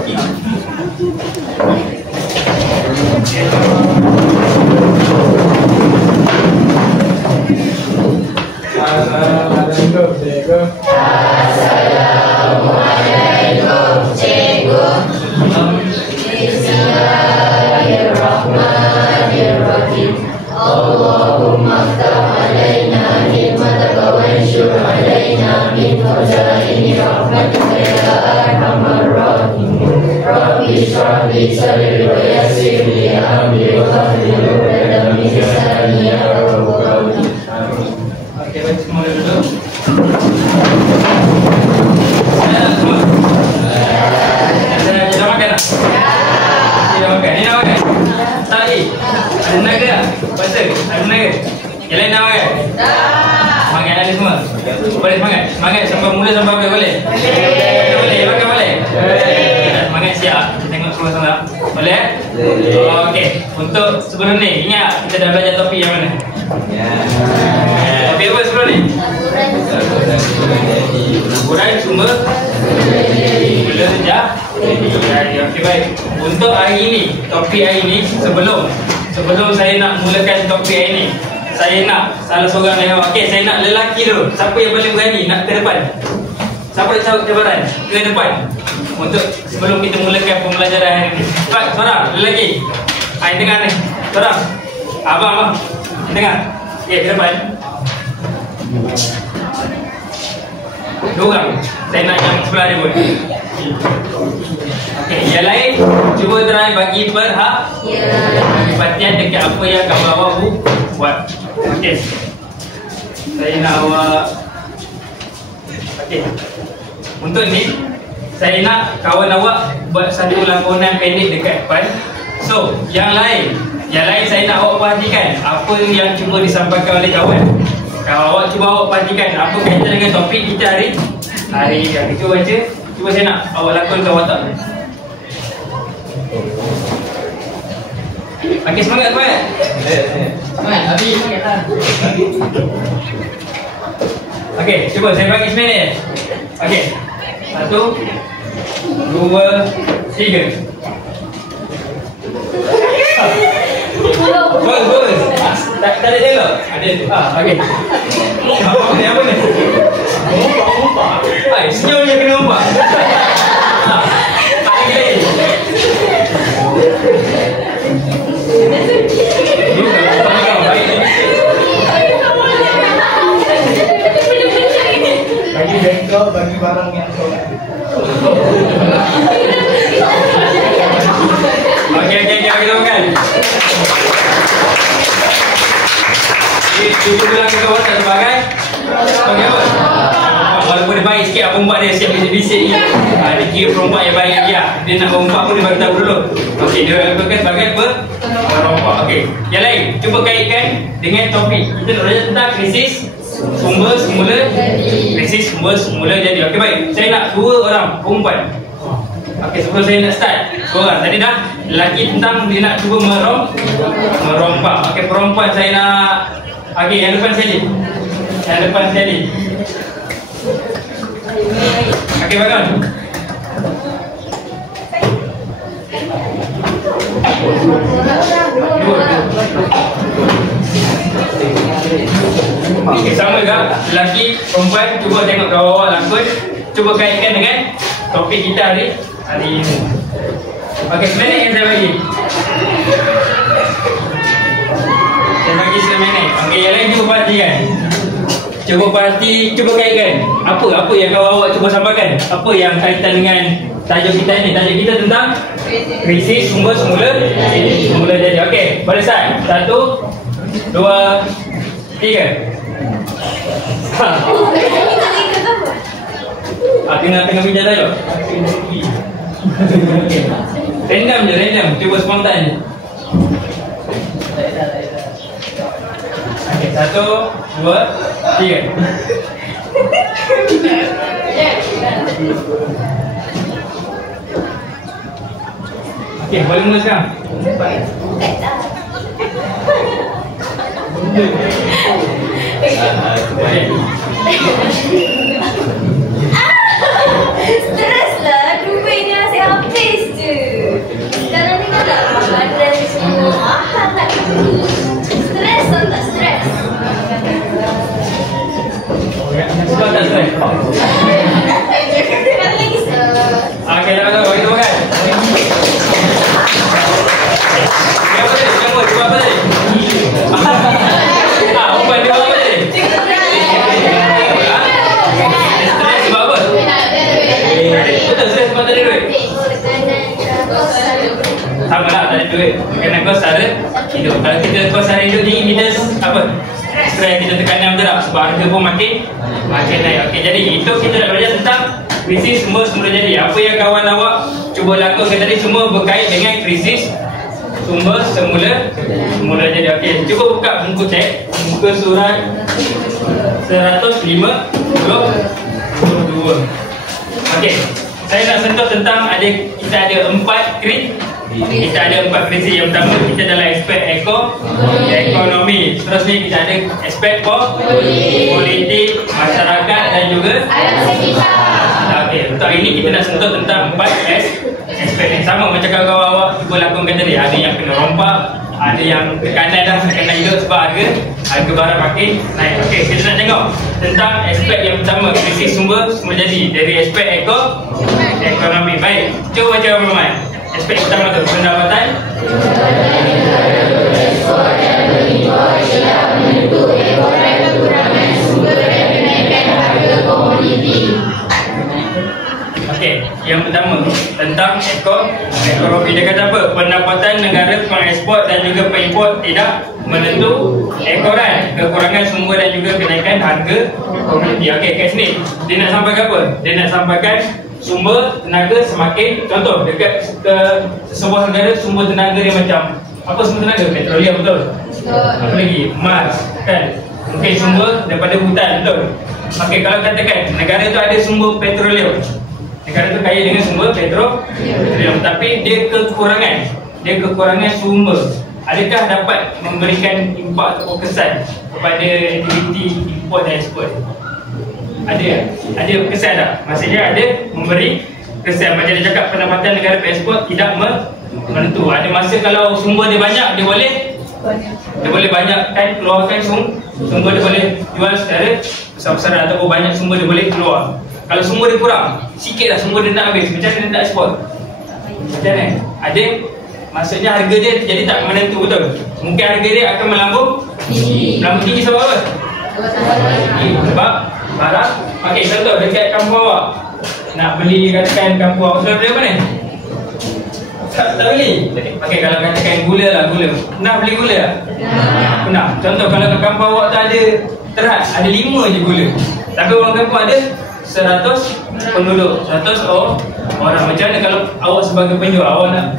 Assalamualaikum cikgu. Bismillahirrahmanirrahim. Allahumma aftah alaina nikmataka wa anshur alaina min khazaini rahmatika ya arhamar rahimin. Rabbi shrah li sadri wa yassir li amri wahlul 'uqdatam min lisani yafqahu qawli. Oke, baik semua duduk. Sudah makan? Sudah makan. Ini nak makan? Tak lagi? Ada tenaga tak? Puasa? Ada tenaga? Yang lain nak makan? Semangat ada semua? Boleh semangat? Semangat sampai mula sampai habis boleh? Boleh? Makan boleh? Semangat siap. Kita tengok semua sama. Boleh? Okey. Untuk sebelum ni, ingat kita dah belajar topik yang mana? Topik apa sebelum ni? Ukuran sumber mula sejak. Okey, baik. Untuk hari ini, topik hari ini, sebelum saya nak mulakan topik hari ini, saya nak salah seorang yang okey, saya nak lelaki dulu. Siapa yang paling berani nak ke depan? Siapa yang tahu cabaran ke depan? Untuk sebelum kita mulakan pembelajaran hari ini. Cepat, seorang lelaki. Yang tengah ni. Seorang. Abang. Tengah. Okey, ke depan. Dua orang. Saya nak yang sebelah dia pun. Okey, yang lain cuba try bagi perhatian dekat apa yang kawan awak buat. Okey. Saya nak awak. Okey. Untuk ni saya nak kawan awak buat satu lakonan pendek dekat depan. So, yang lain saya nak awak perhatikan apa yang cuba disampaikan oleh kawan. Kalau awak cuba awak perhatikan apa kaitan dengan topik kita hari yang itu baca. Cuba saya nak awak lakonkan watak. Okey, semangat. Semangat, habis semangat. Okey, cuba saya bagi 9 minit. Okey. 1 2 3. Bagus. Tak ada dialog. Ada tu. Okey. Apa ni? Umpak. Senyum je kena umpak. Tak boleh. Bagi bengkel, bagi barang yang solat. Okey, kita makan. Cuba bilang ke kawan tak sebagai apa? Walaupun dia baik sikit, perempuan dia siap bisik-bisik ni. Dia kira perempuan yang baik lagi lah. Dia nak berempat pun dia bagi tahu dulu. Okey, dia lakukan sebagai perempuan. Okey, yang lain cuba kaitkan dengan topik. Kita nak belajar tentang krisis sumber semula jadi. Okey, baik. Saya nak 2 orang perempuan. Okey, sebelum saya nak start, 2 orang. Tadi dah lelaki tentang dia nak cuba merompak. Okey, perempuan saya nak. Okey, yang depan sekali. Okey, bangun. Okey, sama juga. Lelaki, perempuan, cuba tengok kawan awak lakon. Cuba kaitkan dengan topik kita hari ini. Okey, 9 minit yang saya bagi. Saya bagi 9 minit. Okey, yang lain cuba perhatikan. Cuba kaitkan. Apa yang kawan awak cuba sampaikan? Apa yang kaitan dengan tajuk kita ini? Tajuk kita tentang krisis sumber semula jadi. Okey, boleh start. 1 2 3. Tengah bincang tajuk. Random je. Cuba spontan je. Okey, 1 2 3. Okey, boleh mula sekarang. Stres lah, duit ni masih habis. Okey, dah tahu. Bagi temukan. Apa tadi? Kamu cuba apa tadi? Umpan dia apa tadi? Stres sebab apa? Betul, stres sebab tadi duit. Sama lah, tak ada duit. Kena kos ada hidup. Kalau kita kos ada hidup ni, kita apa? Stres, kita tekanan betul tak? Sebab harga pun makin naik. Okey, jadi itu kita nak belajar tentang krisis semula jadi. Apa yang kawan awak cuba lakukan tadi semua berkait dengan krisis sumber semula jadi. Okey, cuba buka buku teks, muka surat 152. Okey, saya nak sentuh tentang kita ada 4 krisis. Kita ada 4 krisis. Yang pertama kita dalam aspek ekonomi. Seterusnya kita ada aspek politik, masyarakat dan juga okey, untuk hari ini kita nak sentuh tentang 4 aspek yang sama macam kawan awak cuba lakukan tadi. Ada yang kena rompak, ada yang tekanan dah kena hidup sebab harga barang makin naik. Okey, kita nak tengok tentang aspek yang pertama, krisis sumber jadi dari aspek ekonomi. Baik, cuba baca ramai. Aspek pertama tu pendapatan. Okey, yang pertama tentang ekonomi. Dia kata apa? Pendapatan negara pengekspor dan juga pengimport tidak menentu kekurangan sumber dan juga kenaikan harga komoditi. Okey, kat sini dia nak sampaikan apa? Dia nak sampaikan sumber tenaga semakin, contoh dekat ke sebuah negara sumber tenaga dia macam apa sumber tenaga? Petroleum, betul? Apa lagi? Emas, kan? Mungkin sumber daripada hutan, betul? Okey, kalau katakan negara tu ada sumber petroleum, negara tu kaya dengan sumber petroleum, tapi dia kekurangan sumber. Adakah dapat memberikan impak atau kesan kepada aktiviti import dan ekspor? Ada kesan tak? Maksudnya ada memberi kesan. Macam dia cakap pendapatan negara pengekspor tidak menentu. Ada masa kalau sumber dia banyak, dia boleh banyak kan keluarkan sumber dia boleh jual secara besar-besaran ataupun banyak sumber dia boleh keluar. Kalau sumber dia kurang, sikit lah sumber dia nak habis, macam mana dia nak ekspor? Macam mana? Ada, maksudnya harga dia jadi tak menentu, betul? Mungkin harga dia akan melambung tinggi sebab apa? Sebab barang. Okey, contoh dekat kampung awak nak beli, katakan kampung awak sudah beli apa ni? Tak beli. Okey, kalau katakan gula lah, pernah beli gula tak? Pernah. Contoh kalau kat kampung awak tu ada terhad, ada 5 je gula, tapi orang kampung ada 100 penduduk, 100 orang. Macam mana kalau awak sebagai penjual, awak nak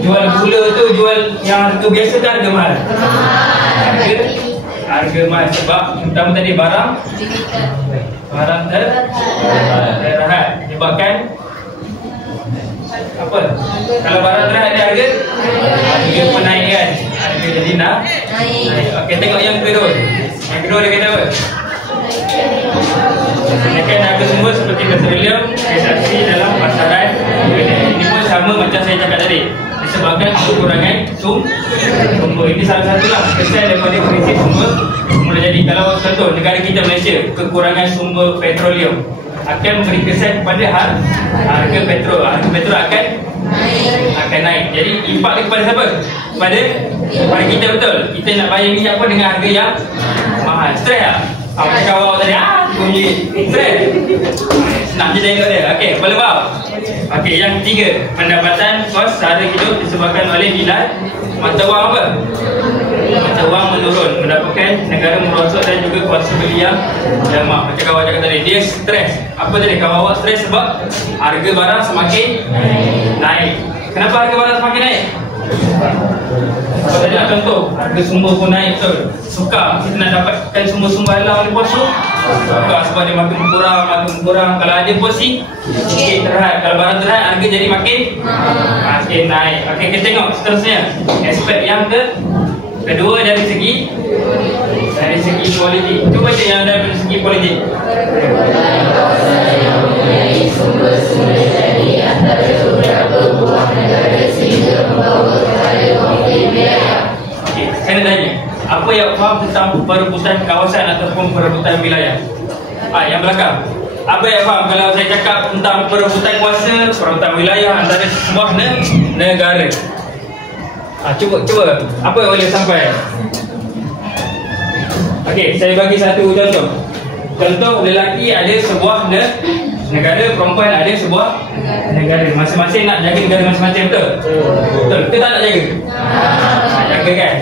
jual gula tu, jual yang harga biasa tu harga mahal? Harga mahal sebab pertama tadi barang terhad. Sebabkan apa? Kalau barang terhad ada harga penaikan, harga jadi naik. Okey, tengok yang kedua. Yang kedua dia kata apa? Kenaikan harga sumber seperti petroleum, transaksi dalam pasaran. Ini pun sama macam saya cakap tadi, disebabkan kekurangan sumber. Ini salah satulah kesan daripada krisis sumber jadi. Kalau contoh negara kita Malaysia kekurangan sumber petroleum, akan memberi kesan kepada harga petrol. Harga petrol akan naik. Jadi impak dia kepada siapa? Kepada kita, betul? Kita nak bayar minyak pun dengan harga yang mahal. Stres tak? Macam kawan awak tadi, bunyi stres. Senang je tengok dia. Okey, boleh faham? Okey, yang ketiga, pendapatan kos sara hidup disebabkan oleh nilai mata wang apa? Mata wang menurun, menyebabkan negara merosot dan juga kuasa beli yang lemah. Macam kawan cakap tadi, dia stres. Apa tadi? Kawan awak stres sebab harga barang semakin naik. Kenapa harga barang semakin naik? Kalau tadi nak contoh, harga sumber pun naik, betul? Sukar kita nak dapatkan sumber-sumber halal ni pun sukar sebab dia makin berkurang. Kalau ada pun sikit terhad. Kalau barang terhad, harga jadi makin naik. Okey, kita tengok seterusnya. Aspek yang kedua dari segi politik. Cuba baca yang dari segi politik. Sumber-sumber jadi antara beberapa buah negara sehingga membawa kepada konflik wilayah. Okey, saya nak tanya, apa yang faham tentang perebutan kawasan ataupun perebutan wilayah? Yang belakang. Apa yang faham kalau saya cakap tentang perebutan kuasa, perebutan wilayah antara sebuah negara? Cuba. Apa yang boleh sampai? Okey, saya bagi satu contoh. Contoh, lelaki ada sebuah negara, perempuan ada sebuah negara. Masing-masing nak jaga negara masing-masing, betul? Betul. Kita tak nak jaga? Nak jaga kan?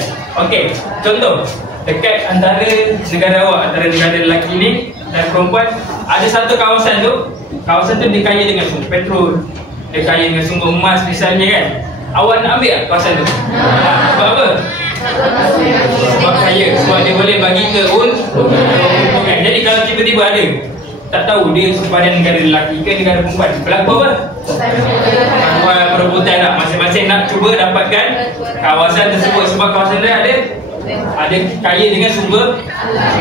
Okey, contoh. Dekat antara negara awak, antara negara lelaki ni dan perempuan, ada satu kawasan tu. Kawasan tu dia kaya dengan sumber petrol, dia kaya dengan sumber emas misalnya kan. Awak nak ambil tak kawasan tu? Sebab apa? Sebab kaya. Sebab dia boleh bagi ke kan. Jadi kalau tiba-tiba ada, tak tahu dia sempadan negara lelaki ke negara perempuan, berlaku apa? Perebutan tak? Masing-masing nak cuba dapatkan kawasan tersebut. Sebab kawasan dia ada kaya dengan sumber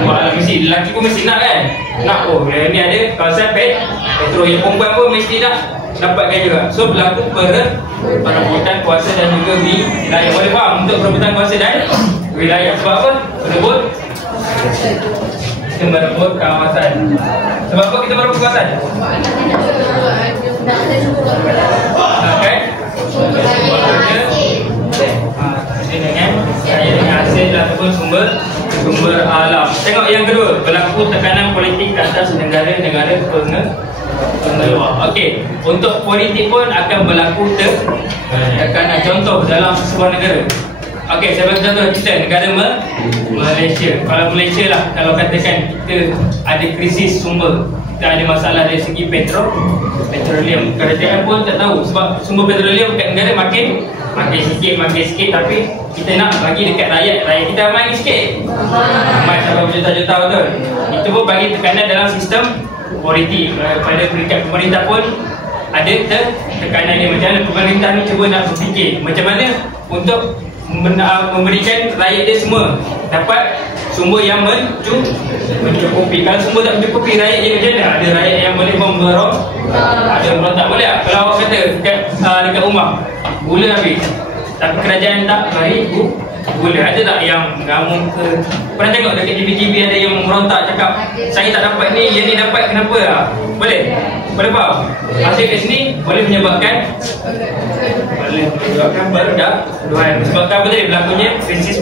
alam. Mesti lelaki pun mesti nak kan. Nak, ni ada kawasan petrol. Yang perempuan pun mesti nak dapatkan juga. So berlaku perebutan kuasa dan juga wilayah. Boleh faham untuk perebutan kuasa dan wilayah. Sebab apa? Kita merebut kawasan. Sebab apa kita merebut kawasan? Kan? Dengan hasil ataupun sumber alam. Tengok yang kedua, berlaku tekanan politik ke atas negara-negara pengeluar. Okey, untuk politik pun akan berlaku tekanan. Contoh dalam sebuah negara. Okey, saya bagi contoh kita negara Malaysia. Kalau Malaysia lah, kalau katakan kita ada krisis sumber, kita ada masalah dari segi petroleum. Kerajaan pun tak tahu sebab sumber petroleum kat negara makin sikit, tapi kita nak bagi dekat rakyat kita ramai sikit. Ramai sampai berjuta-juta, betul. Itu pun bagi tekanan dalam sistem politik. Pada peringkat pemerintah pun ada tekanan ni. Macam mana pemerintah ni cuba nak berfikir macam mana untuk memberikan rakyat dia semua dapat sumber yang mencukupi. Kalau sumber tak mencukupi, rakyat dia macam mana? Ada rakyat yang boleh memborong, ada berontak. Boleh tak? Kalau awak kata dekat rumah gula habis, tapi kerajaan tak bagi gula, ada tak yang mengamuk ke? Pernah tengok dekat TV-TV ada yang merontak cakap saya tak dapat ni, yang ni dapat, kenapa lah? Boleh faham? Hasil kat sini boleh menyebabkan pergaduhan. Sebabkan apa tadi? Berlakunya krisis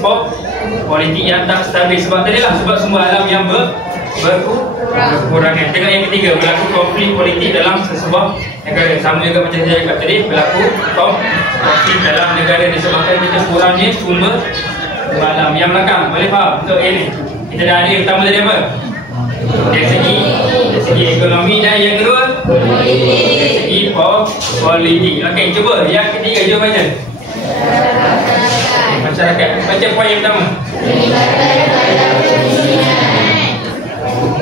politik yang tak stabil. Sebab tadi lah, sebab sumber alam yang berkurangan. Tengok yang ketiga, berlaku konflik politik dalam sesebuah negara. Sama juga macam saya cakap tadi, berlaku konflik dalam negara disebabkan kita kurangnya sumber alam. Yang belakang, boleh faham? Untuk ini kita dah ada yang pertama tadi apa? Dari segi ekonomi, dan yang kedua dari segi politik. Okey, cuba yang ketiga, cuba baca masyarakat. Baca poin yang pertama.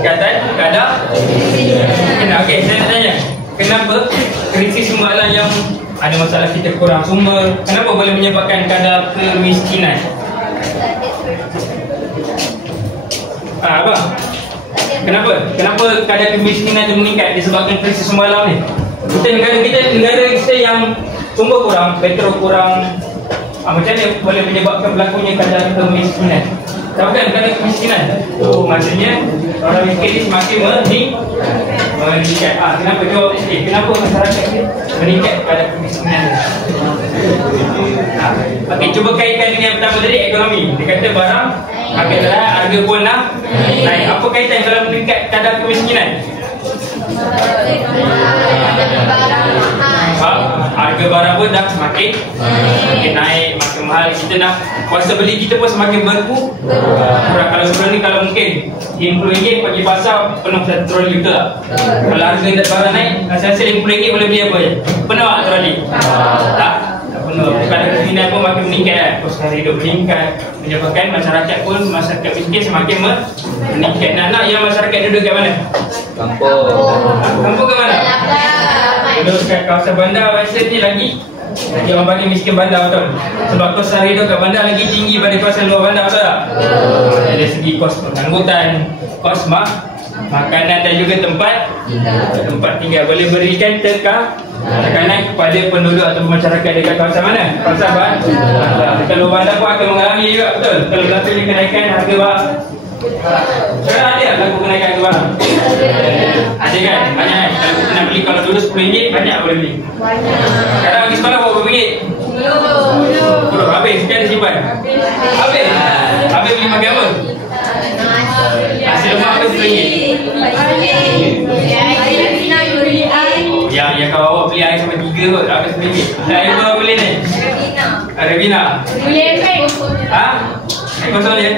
Kadar. Okey, saya nak tanya, kenapa krisis sumber alam yang ada masalah kita kurang sumber, kenapa boleh menyebabkan kadar kemiskinan? Apa? Kenapa kadar kemiskinan itu meningkat disebabkan krisis sumber alam ni? Negara kita yang sumber kurang, petrol kurang, macam mana boleh menyebabkan berlakunya kadar kemiskinan? Tahu kan kadar kemiskinan? Maksudnya orang miskin ni semakin meningkat. Kenapa? Jawab sikit. Kenapa masyarakat ni meningkat kadar kemiskinan? Okey, cuba kaitkan dengan yang pertama tadi, ekonomi. Dia kata barang makin terang, harga pun naik. Apa kaitan kalau meningkat kadar kemiskinan? Harga barang pun dah semakin naik, makin mahal. Kita nak kuasa beli kita pun semakin berkurang. Kalau sebelum ni, kalau mungkin RM50 pergi pasar penuh satu troli, betul tak? Kalau harga barang naik, rasa RM50 boleh beli apa je? Penuh tak troli? Tak penuh. Kadar kemiskinan pun makin meningkat kan? Kos hidup meningkat, menyebabkan masyarakat miskin semakin meningkat. Nak yang masyarakat duduk kat mana? Kampung kat mana? Duduk kat kawasan bandar. Biasa ni lagi orang bagi miskin bandar, betul? Sebab kos sehari hidup kat bandar lagi tinggi pada kawasan luar bandar, betul tak? Dari segi kos pengangkutan, kos makanan dan juga tempat tinggal, boleh berikan tekanan kepada penduduk atau masyarakat dekat kawasan mana? Kawasan bandar. Dekat luar bandar pun akan mengalami juga, betul? Kalau berlakunya kenaikan harga Sekarang ada lagu kenaikan tu barang? Ada kan? Banyak kan? Kalau kita nak beli, kalau dulu RM10 banyak boleh beli. Sekarang pergi sekolah berapa ringgit? 10. Habis, sekian ada simpan? Habis? Habis beli makan apa? Nasi lemak habis RM10. Yang kau bawa beli air sampai 3 kot, habis RM10. Air apa beli ni? Arabina. Ha? Air kosong je?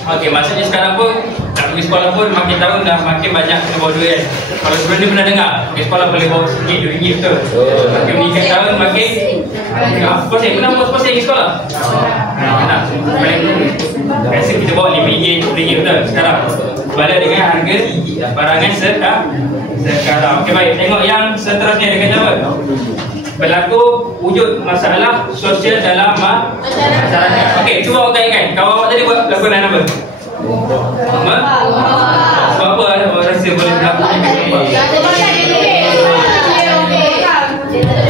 Okey, maksudnya sekarang pun nak pergi sekolah pun makin tahun dah makin banyak kena bawa duit kan. Kalau sebelum ni pernah dengar pergi sekolah boleh bawa RM1, RM2 betul. Makin meningkat tahun makin sponsor. Pernah bawa sponsor pergi sekolah? Pernah. Biasa kita bawa RM5, RM10 betul sekarang. Balik dengan harga barangan sekarang. Okey baik, tengok yang seterusnya dia kata apa? Berlaku wujud masalah sosial dalam masyarakat. Okey, cuba uraikan. Kau awak tadi buat lakonan apa? Apa? Sebab apa rasa boleh berlaku ni?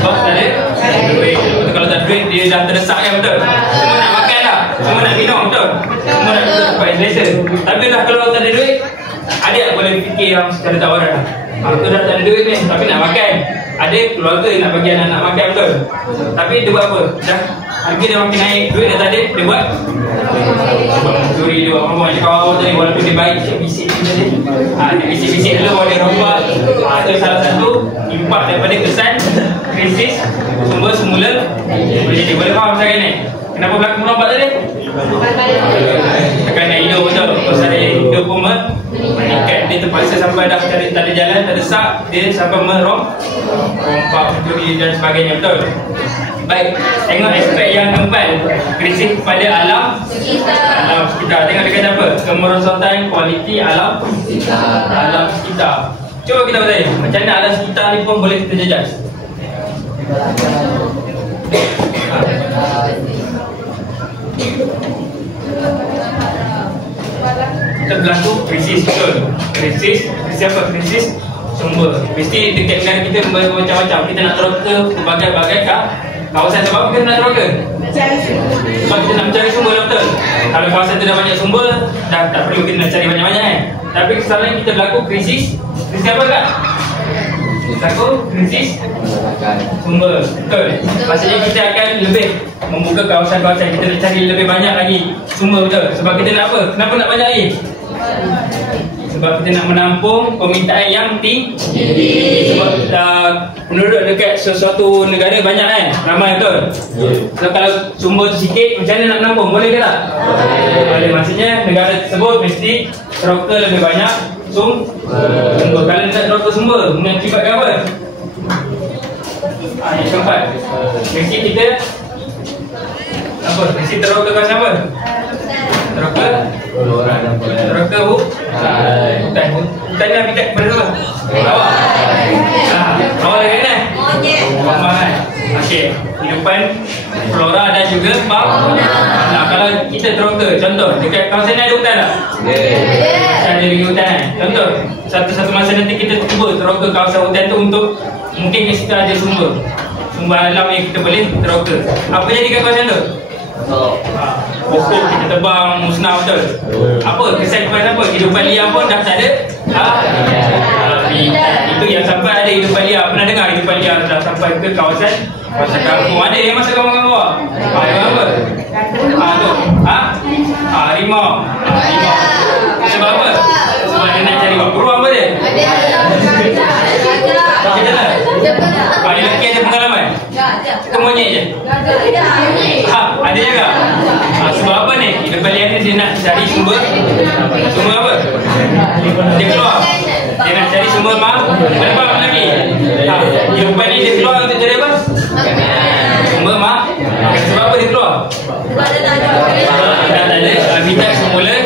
Sebab tak ada duit. Betul, kalau tak ada duit dia dah terdesak kan, betul? Semua nak makan dah, semua nak minum, betul? Semua nak duduk tempat selesa. Tapi dah kalau tak ada duit, adik boleh fikir yang secara tawaran. Aku dah tak ada duit ni, tapi nak makan. Ada keluarga yang nak bagi anak makan, betul? Tapi dia buat apa? Dah harga dah makin naik, duit dah tak ada, dia buat curi, dia buat apa macam kawan tadi. Walaupun dia baik, dia bisik tadi. Dia bisik-bisik dulu bawa dia rompak. Itu salah satu impak daripada kesan krisis sumber semula. Boleh faham saya ni? Kenapa berlaku merompak tadi? Kerana hidup, betul? Pasal hidup pun meningkat. Dia terpaksa sampai dah tak ada jalan, tak ada sak, dia sampai merompak, mencuri dan sebagainya, betul? Baik, tengok aspek yang keempat, krisis pada alam sekitar. Tengok dia kata apa? Kemerosotan kualiti alam sekitar. Cuba kita bertanya, macam mana alam sekitar ni pun boleh kita jejas? Kita berlaku krisis, betul? Krisis apa? Krisis sumber. Mesti dekat negara kita macam-macam. Kita nak teroka berbagai-bagai kawasan. Sebab kita nak teroka? Sebab kita nak mencari sumber, betul? Kalau kawasan tu dah banyak sumber, dah tak perlu kita nak cari banyak-banyak kan? Tapi kesalahan kita berlaku krisis. Krisis apa kak? Berlaku krisis sumber, betul? Maksudnya kita akan lebih membuka kawasan-kawasan. Kita nak cari lebih banyak lagi sumber, betul? Sebab kita nak apa? Kenapa nak banyak lagi? Sebab kita nak menampung permintaan yang tinggi. Sebab penduduk dekat sesuatu negara banyak kan? Ramai, betul? So kalau sumber tu sikit, macam mana nak menampung? Boleh ke tak? Boleh. Maksudnya negara tersebut mesti teroka lebih banyak sumber. Kalau nak teroka sumber, mengakibatkan apa? Yang keempat, mesti kita apa? Mesti teroka kawasan apa? Teroka hutan yang dekat pada tu awak awak lagi kan? Monyet. Okey, kehidupan flora dan juga fauna. Kalau kita teroka, contoh dekat kawasan ni ada hutan tak? Ada hutan kan? Contoh satu masa nanti kita cuba teroka kawasan hutan tu untuk mungkin kita ada sumber alam yang kita boleh teroka. Apa jadi kat kawasan tu? Pokok kita tebang, musnah, betul? Apa? Kesan kepada apa? Kehidupan liar pun dah tak ada. Itu yang sampai ada hidupan liar. Pernah dengar hidupan liar dah sampai ke kawasan kampung. Ada yang masuk kampung-kampung awak? Yang apa? Harimau. Sebab apa? Sebab dia nak cari beruang apa dia? Kita tak? Dia lelaki ada pengalaman? Ke monyet je? Ada juga? Sebab apa ni? Hidupan liar ni dia nak cari sumber apa? Dia keluar. Dia nak cari sumber apa lagi? Hidupan ni dia keluar untuk cari apa? Sumber sebab apa dia keluar? Sebab dia tak ada habitat semula.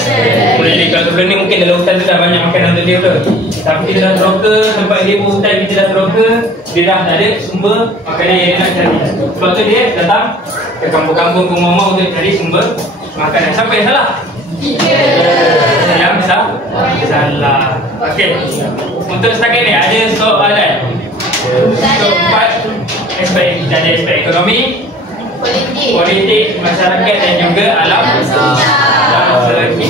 Kalau sebelum ni mungkin dalam hutan tu dah banyak makanan untuk dia, betul? Tapi kita dah teroka, tempat dia pun hutan kita dah teroka, dia dah tak ada sumber makanan yang dia nak cari. Sebab tu dia datang ke kampung-kampung, ke rumah-rumah untuk cari sumber makanan. Siapa yang salah? Yang salah. Okey. Untuk setakat ni ada soalan. Empat aspek. Kita ada aspek ekonomi, politik, masyarakat dan juga alam sekitar.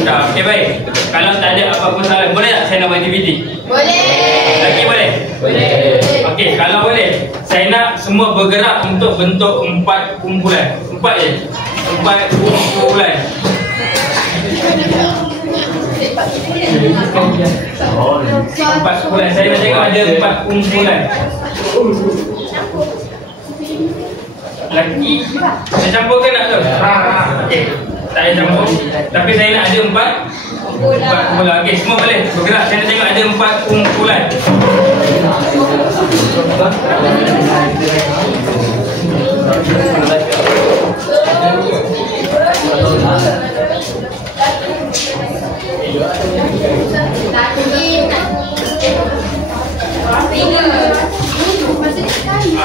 Dah, okey baik. Kalau tak ada apa-apa soalan, boleh tak saya nak buat aktiviti? Boleh. Lagi boleh? Boleh. Okey, kalau boleh, saya nak semua bergerak untuk bentuk 4 kumpulan. 4 je. 4 kumpulan. Empat kumpulan. Saya nak tengok ada 4 kumpulan. Lelaki saya campurkan tak tu? Okey, tak payah campur. Tapi saya nak ada 4 kumpulan. Okey, semua boleh bergerak. Saya nak tengok ada 4 kumpulan.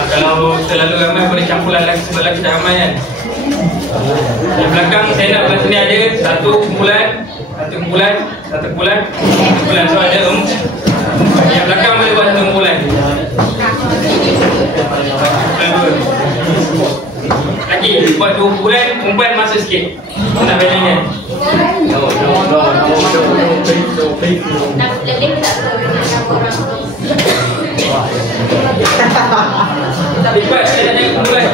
Kalau terlalu ramai boleh campur lelaki sebab lelaki dah ramai kan. Di belakang saya nak belah sini ada 1 kumpulan, 1 kumpulan, 1 kumpulan, 1 kumpulan. So ada yang belakang boleh buat 1 kumpulan. Lagi buat 2 kumpulan, kumpulan masuk sikit. Nak bandingkan. Lipat saya nak tengok kumpulan.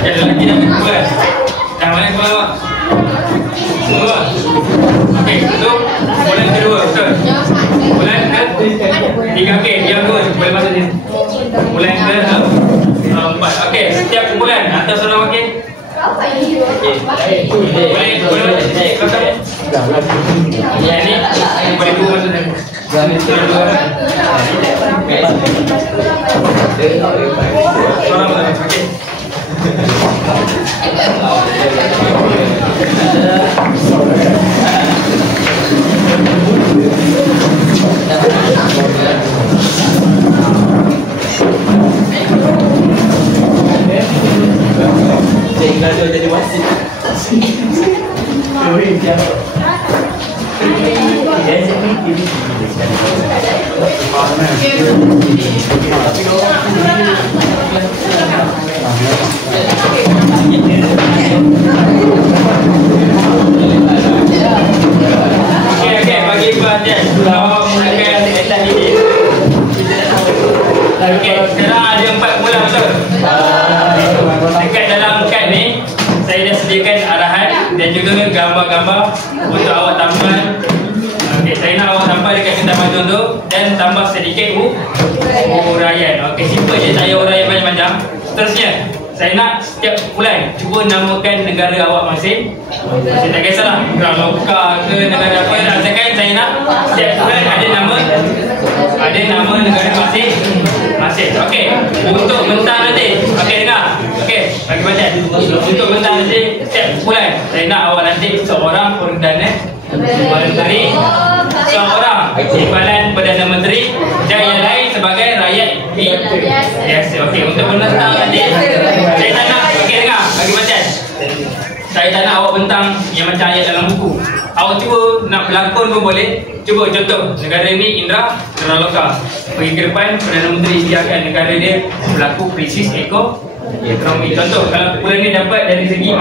Ada lagi nak kumpulan. Dah mana kumpulan awak? Semua. Okey, itu kumpulan kedua, betul? Kumpulan ketiga, okey, yang 2 boleh masuk sini. Kumpulan ke-4. Okey, setiap kumpulan atau seorang wakil. Boleh masuk sini. Yang ni boleh 2 masuk sini. Seorang masuk. Okey. Tinggal dia jadi wasit. Okey, bagi perhatian. Kalau mulakan kelas ini. Okey, sekarang ada 4 kumpulan, betul? Dekat dalam kad ni saya dah sediakan arahan dan juga gambar-gambar untuk awak tambah. Okey, saya nak awak tambah dekat kertas maju tu dan tambah sedikit huraian. Okey, simple je, tak payah huraian panjang-panjang. Seterusnya, saya nak setiap kumpulan cuba namakan negara awak masing. Saya tak kisahlah Loka ke negara apa yang nak asalkan saya nak setiap kumpulan ada nama negara masing. Okey, untuk mentang nanti. Okey, dengar. Okey, bagi baca. Untuk mentang nanti setiap kumpulan saya nak awak nanti seorang Perdana Menteri, seorang Timbalan Perdana Menteri dan yang lain sebagai rakyat biasa. Okey, untuk menentang nanti saya tak nak. Okey, dengar. Bagi baca. Saya tak nak awak bentang yang macam ayat dalam buku. Awak cuba nak berlakon pun boleh. Cuba contoh, negara ni Indra Loka. Pergi ke depan, Perdana Menteri sediakan negara dia berlaku krisis ekonomi. Contoh, kalau kumpulan ni dapat dari segi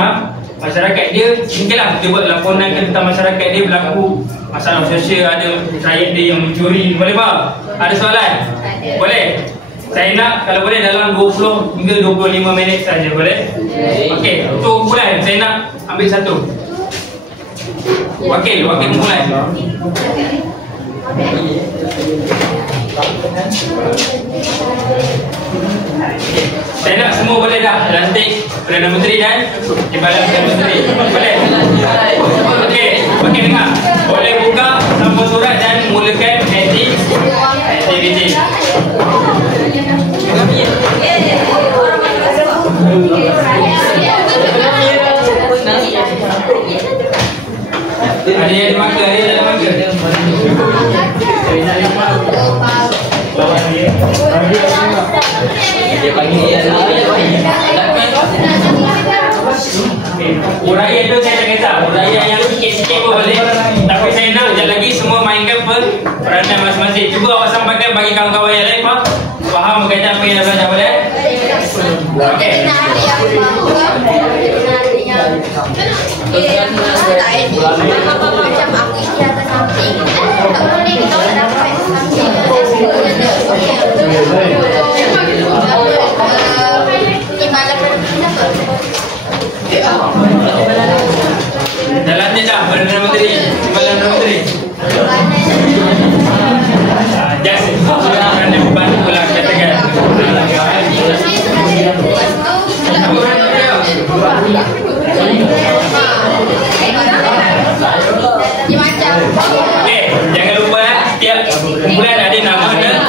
masyarakat dia, mungkinlah dia buat laporan tentang masyarakat dia berlaku masalah sosial, ada rakyat dia yang mencuri. Boleh faham? Ada soalan? Boleh? Saya nak kalau boleh dalam 20 hingga 25 minit saja, boleh? Okey, untuk kumpulan saya nak ambil 1. Wakil kumpulan. Saya nak semua boleh dah lantik Perdana Menteri dan Timbalan Perdana Menteri. Boleh? Okey, dengar. Boleh buka sampul surat dan mulakan aktiviti. Ada yang makan, ada yang makan. Dia panggil dia. Uraian tu saya tak kisah. Uraian yang sikit-sikit pun Okey, dah belajar boleh? Okey. Macam aku isi atas samping. Tak boleh kita tak dapat samping. Timbalan berpindah ke? Jalan je dah, Perdana Menteri. Timbalan Perdana Menteri. Just kerana beban pula katakan. Okey, jangan lupa setiap bulan ada nama negara.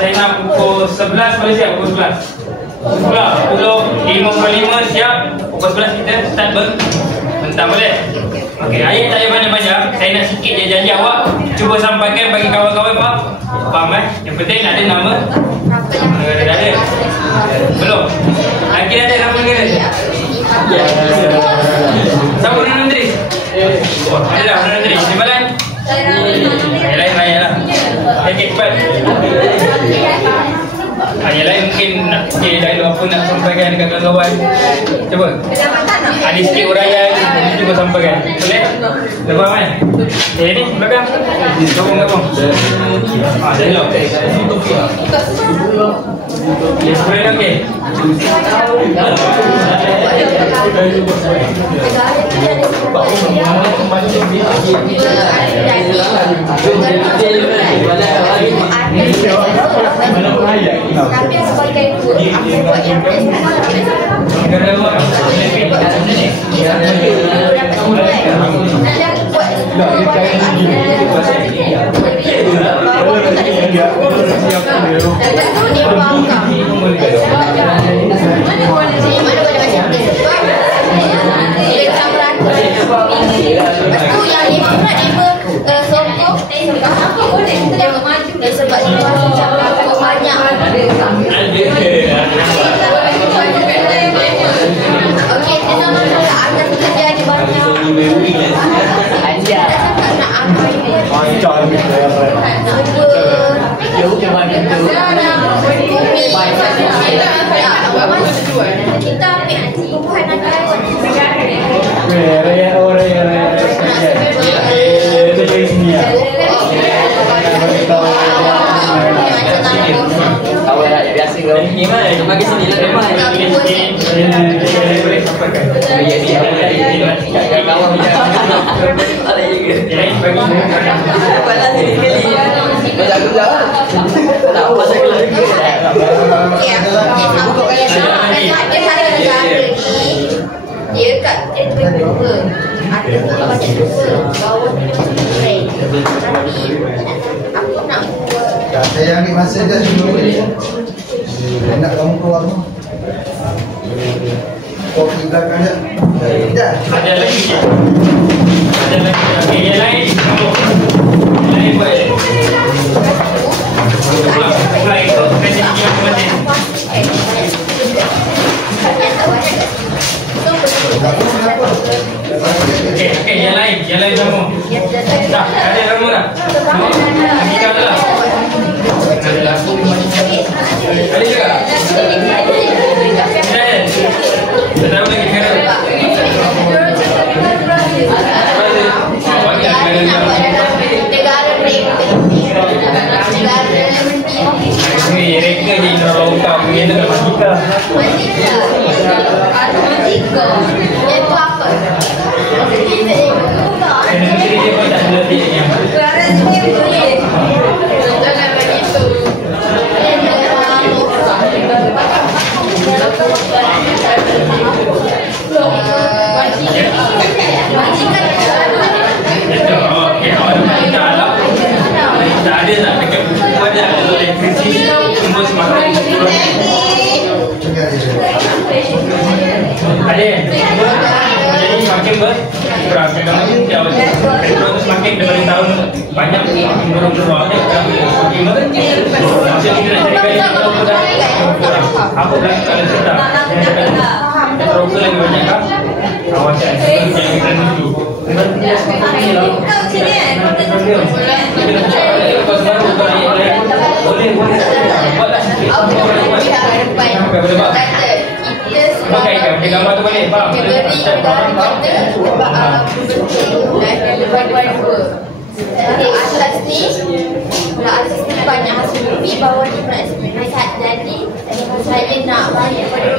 Saya nak pukul 11 boleh siap pukul 11. Pukul 5.45 siap. Pukul 11 kita start bentang boleh? Okey, ayat tak payah banyak-banyak. Saya nak sikit je janji awak. Cuba sampaikan bagi kawan-kawan faham? Faham Yang penting ada nama negara ada. Belum? Lagi ada nama negara? Ya. Siapa Perdana Menteri? Oh, ada dah Perdana Menteri. Timbalan? Yang lain raya lah. Okey, cepat. Yang lain mungkin nak dialog apa nak sampaikan dekat kawan-kawan. Cuba. Ada sikit uraian, cuba sampaikan. Boleh? Dah faham kan? Ni belakang. Gabung. Dialog. Boleh tak okey? Tapi sebagai dua, aku buat yang Negara luar. sebab dia macam banyak. Okey, dia sama juga akan kerja di banyak. Dia cakap nak ambil kita ambil bukan akan Gimana? Bagi sini lah memang. Boleh sampaikan. Ya, dia kawan Ada juga. Yang lain bagi. Balas ini sekali. Banyak gula. Tak pasal gula juga. Dia kat dia dua. Ada dua macam dua. Bawah dia macam spray. Tapi aku nak buat. Saya ambil masa dah dulu ni. Nak kamu keluar tu. Kopi belakang dah. Dah. Ada lagi. Ada lagi. Okey, yang lain. Yang lain buat. Pula itu kasi yang penting. Okey, yang lain semua. Dah, ada semua dah. Kita ada lah. Ada lah. Ada juga. Ada lagi kena. Ini reka je kalau kau punya tu Majika. Majika. Itu apa? Menteri dia pun tak ada dia. Jangan begitu. Okey, tak ada nak dekat ada elektrisiti semua semakin ada jadi semakin berapa lagi jauh petrol semakin daripada tahun banyak orang keluar semakin macam kita nak cari kaya apa lagi kalau kita petrol ke lagi banyak kan kawasan yang kita menuju boleh buatlah pakai gambar tu boleh faham atas ni banyak hasil bumi, bawah ni banyak jadi saya nak banyak pada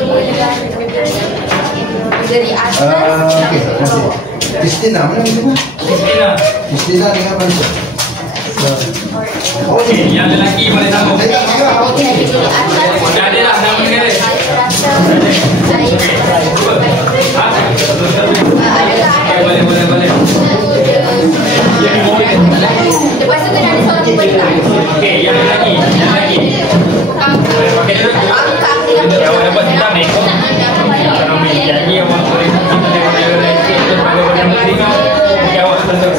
dari atas. Okey, terima kasih. Istina mana ni? Istina dengan mana? Okey, yang lelaki boleh sambung. Dah ada lah nama negara. Boleh. Lepas tu kena ada soalan benda. Okey, yang lelaki. Pakai dulu. Yang awak dapat kita make. Kalau jadi awak boleh kita boleh menteri kan. Yang awak tentu.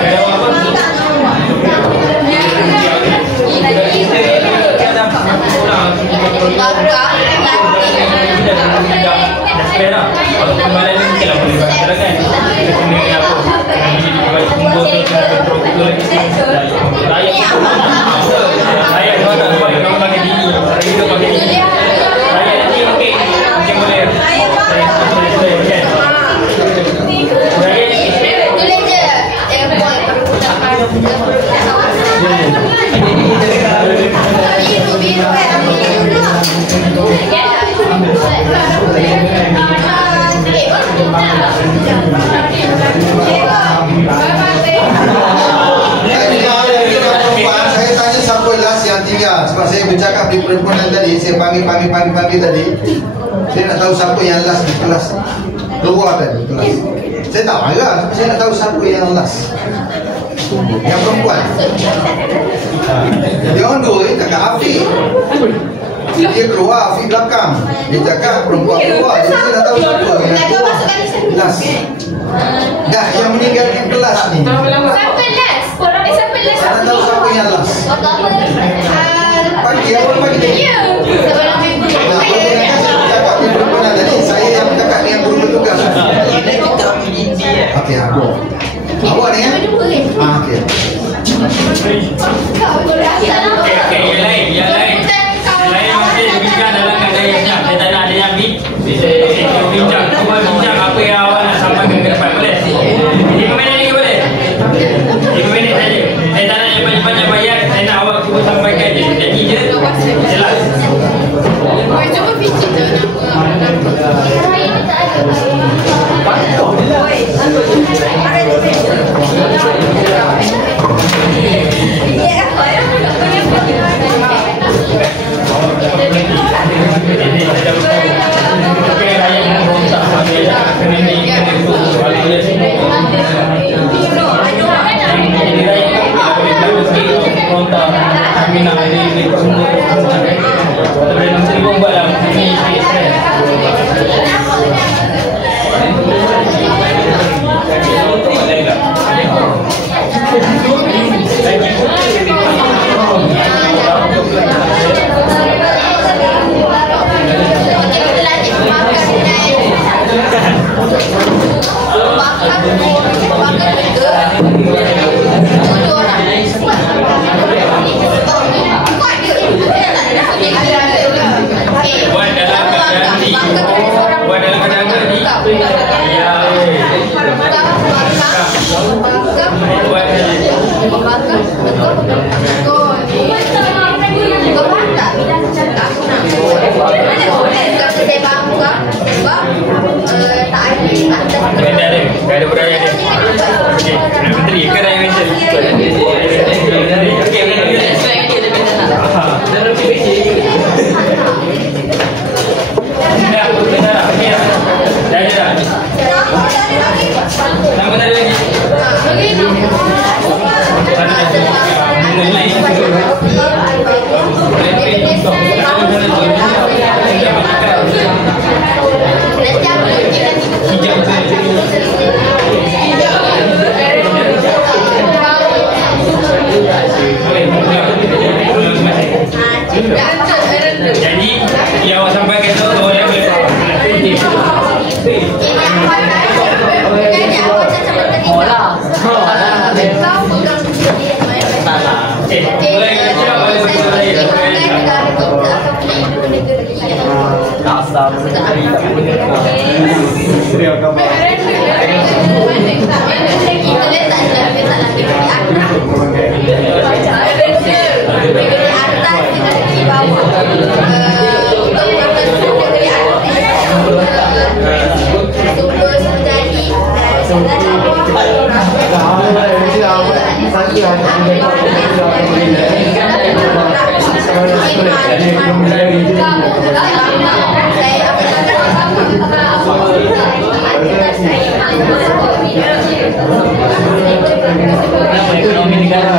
Kalau awak apa? Saya tanya siapa last yang tinggal. Sebab saya bercakap di perempuan tadi, saya panggil tadi. Saya nak tahu siapa yang last di kelas. Keluar tadi kelas. Saya tak marah, saya nak tahu siapa yang last. Yang perempuan. Dia orang dua, cakap Afiq. Dia keluar, Afiq belakang. Dia cakap perempuan keluar. Jadi saya nak tahu siapa yang keluar last. Dah, yang meninggalkan kelas ni. Siapa last? Siapa last? Saya nak tahu siapa yang last. Pagi, awal pagi tadi. Ya. Sebelum minggu. Nah, saya cakap dengan perempuan tadi. Saya yang cakap dengan guru bertugas. Okey, aku. Awak ni kan? Okey. Okey, yang lain. Yang lain masih bincang dalam keadaan yang siap. Saya tak nak ada yang bincang. Cuba bincang apa yang awak nak sampaikan ke depan. Boleh? 5 minit lagi boleh? 5 minit saja. Saya tak nak yang banyak-banyak bayar. Saya nak awak cuba sampaikan je. Jadi je, jelas. Cuba fikir tu nama. Ada budaya deh. Okey, menteri ke yang menteri? Okey, jadi yang awak sampaikan tu boleh ekonomi negara.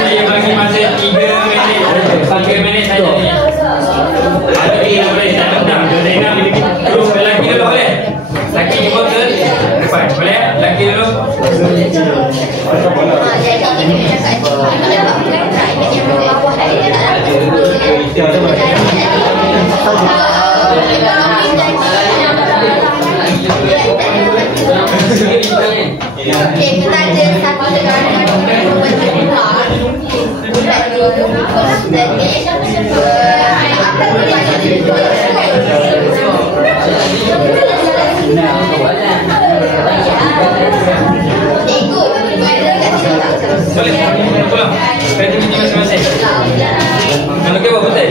Saya bagi masa 3 minit saja ni. Ada yang boleh tak tentang. Terus lelaki dulu boleh. Lelaki cuba ke depan. Boleh? Lelaki dulu. Kita ada satu negara Boleh pulang. Kreativiti masing-masing. Kalau ke apa betul?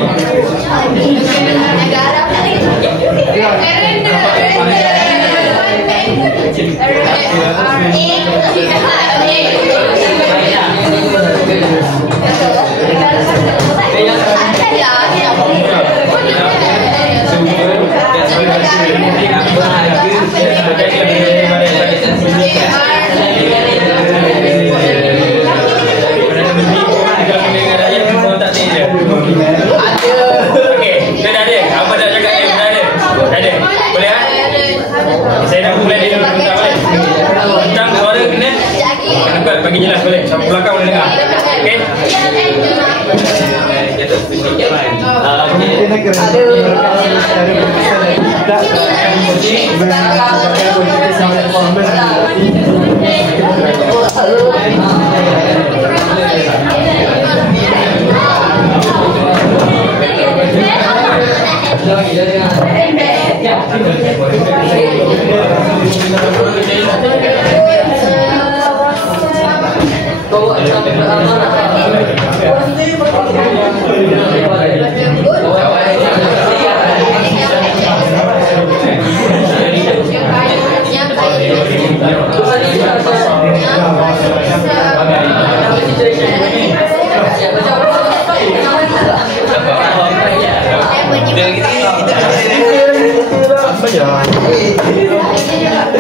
Bagi jelas boleh. Sampai belakang boleh dengar. Okey.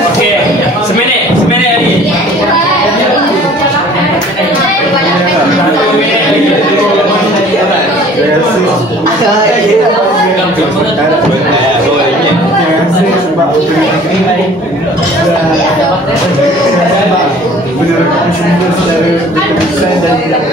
Okey, seminit lagi. sumber saudara berkesan dan semakin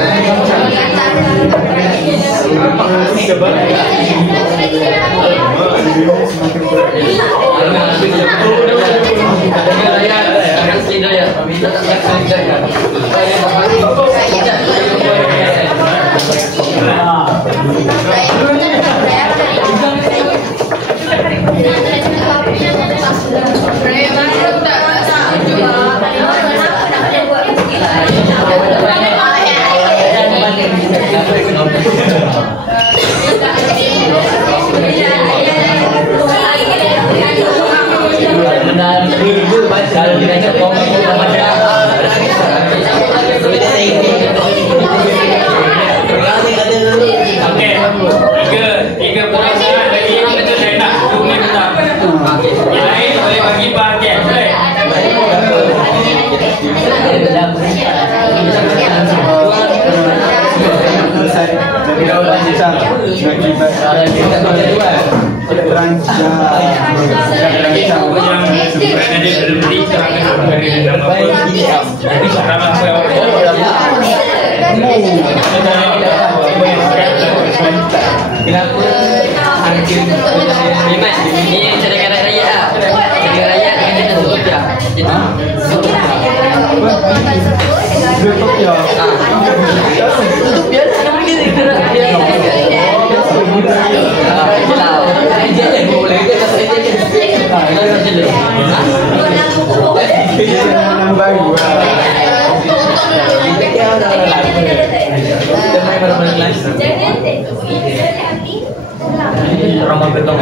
tiga perasaan lagi kita saya nak cuma kita yang lain boleh bagi bahagian ini cadangan raya. Cadangan raya dengan rupiah. tutup ya. Tutup biar nak pergi dia. Dia boleh ke tak boleh ke. Yang baru. Ramah betul.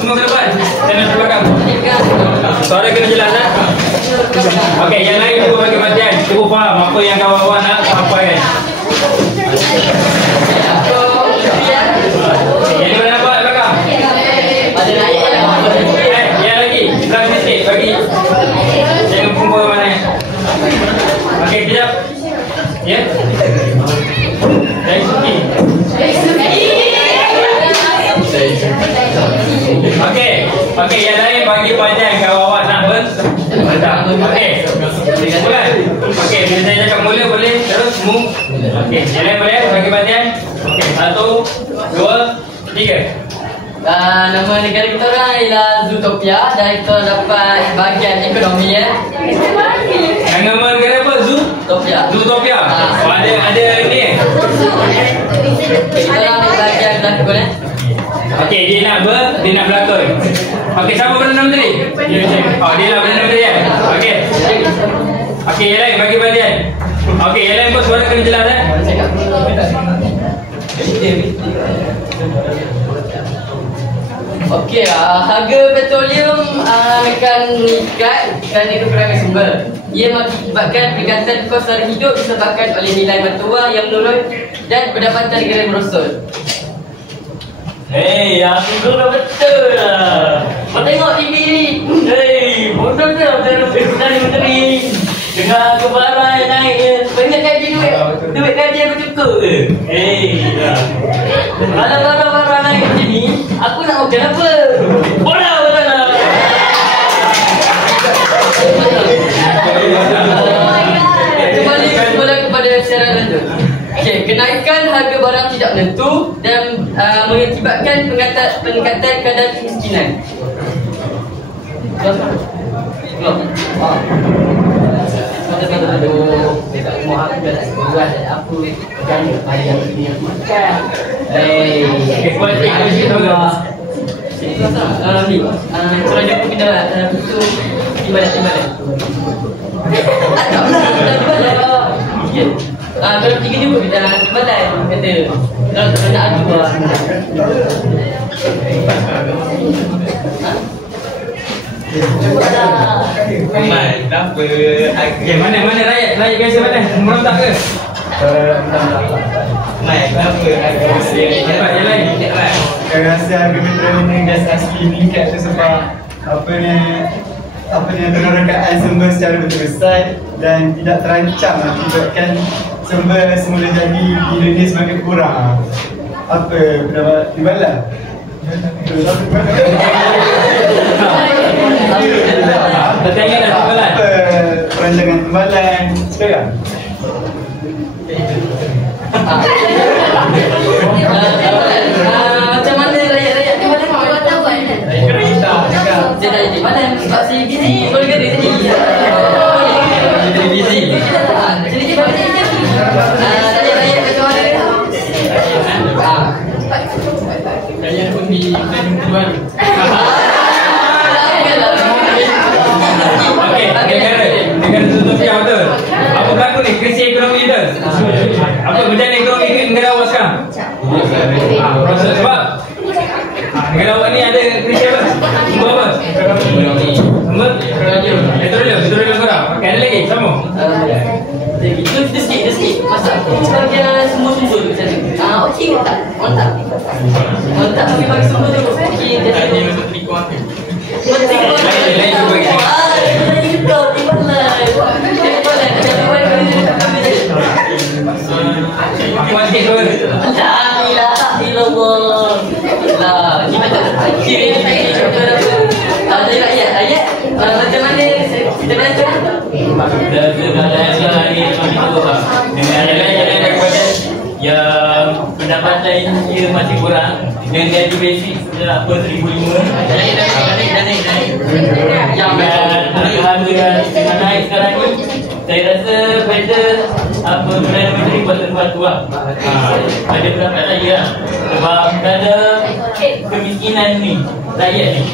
Semua ke depan. Jangan ke belakang. Suara kena jelas tak? Okey, yang lain cuba bagi perhatian. Cuba faham apa yang kawan-kawan nak sampaikan. Yang mana nampak di belakang? Yang lagi. Belakang mesti bagi. Jangan kumpul mana. Okey, kejap. Ya. Dari sini. Okey, yang lain bagi panjang kalau awak nak Okey. Mula. Okey, bila saya cakap mula boleh terus move. Okey, jalan boleh bagi bahagian. Okey, 1, 2, 3. Nama negara kita orang ialah Zootopia dan kita dapat bahagian ekonomi ya. Nama negara apa? Zootopia. Zootopia. Ada ni. Kita orang ada bahagian berlakon ya. Okey, dia nak berlakon. Okey, siapa bernama tadi? Oh, dia lah bernama tadi ya. Okey. Okey, yang lain bagi bahagian. Okey, yang lain pun suara kena jelas eh. Okey, harga petroleum akan meningkat kerana kekurangan sumber. Ia mengakibatkan peningkatan kos sara hidup disebabkan oleh nilai mata wang yang menurun dan pendapatan negara merosot. Hei, aku sudah betul lah. Kau tengok TV ni. Hei, bodoh tu Perdana Menteri. Dengan aku barang yang naik. Banyak gaji duit gaji aku cukup ke? Hei, Kalau barang-barang naik macam ni, aku nak makan apa? bodoh lah. Kembali kepada siaran lanjut. Okey, kenaikan harga barang tidak menentu dan mengakibatkan peningkatan kadar kemiskinan. Aduh, dekat rumah aku dah tak sekolah dan aku kerana ayam ini yang makan. Okey, buat sikit juga. Ni, korang jumpa kita itu timbalan. Tak lah, timbalan. Ya. Kalau tiga jumpa kita timbalan kata. Kalau nak adu lah. Mai, kenapa? Okey, mana rakyat biasa mana? Merontak ke? Mai, kenapa? Cepat yang lain. Saya rasa harga petrol ni gas asli meningkat tu sebab apa ni penerokaan sumber secara betul-betul dan tidak terancam akibatkan sumber semula jadi di Indonesia semakin kurang. Apa pendapat timbalan? Bertanya dah timbalan. Apa perancangan timbalan sekarang? Macam mana rakyat-rakyat ni boleh saya dah jadi mana sebab saya busy boleh kerja tadi. Jadi busy. Jadi je boleh kerja. Tanya rakyat macam mana dia? Kalian pun di tuan. Okey, negara Zootopia betul. Apa berlaku ni? Krisis ekonomi kita. Apa berjalan ekonomi negara awak sekarang? Proses sebab negara awak ni ada krisis apa? Sumber apa? Sumber petroleum korang. Okey, ada lagi? Sama? Itu sikit. Masa aku bagian semua sumber tu macam mana? Okey ke tak? Mantap bagi sumber tu. Okey, Tanya untuk Triko aku. Kuat sikit tu. Ayat macam mana kita belajar? Yang pendapatan dia masih kurang dan gaji basic apa 1,500 yang harga yang naik sekarang ni saya rasa better apa Perdana Menteri buat sesuatu lah. Ada pendapat saya lah sebab ada kemiskinan ni rakyat ni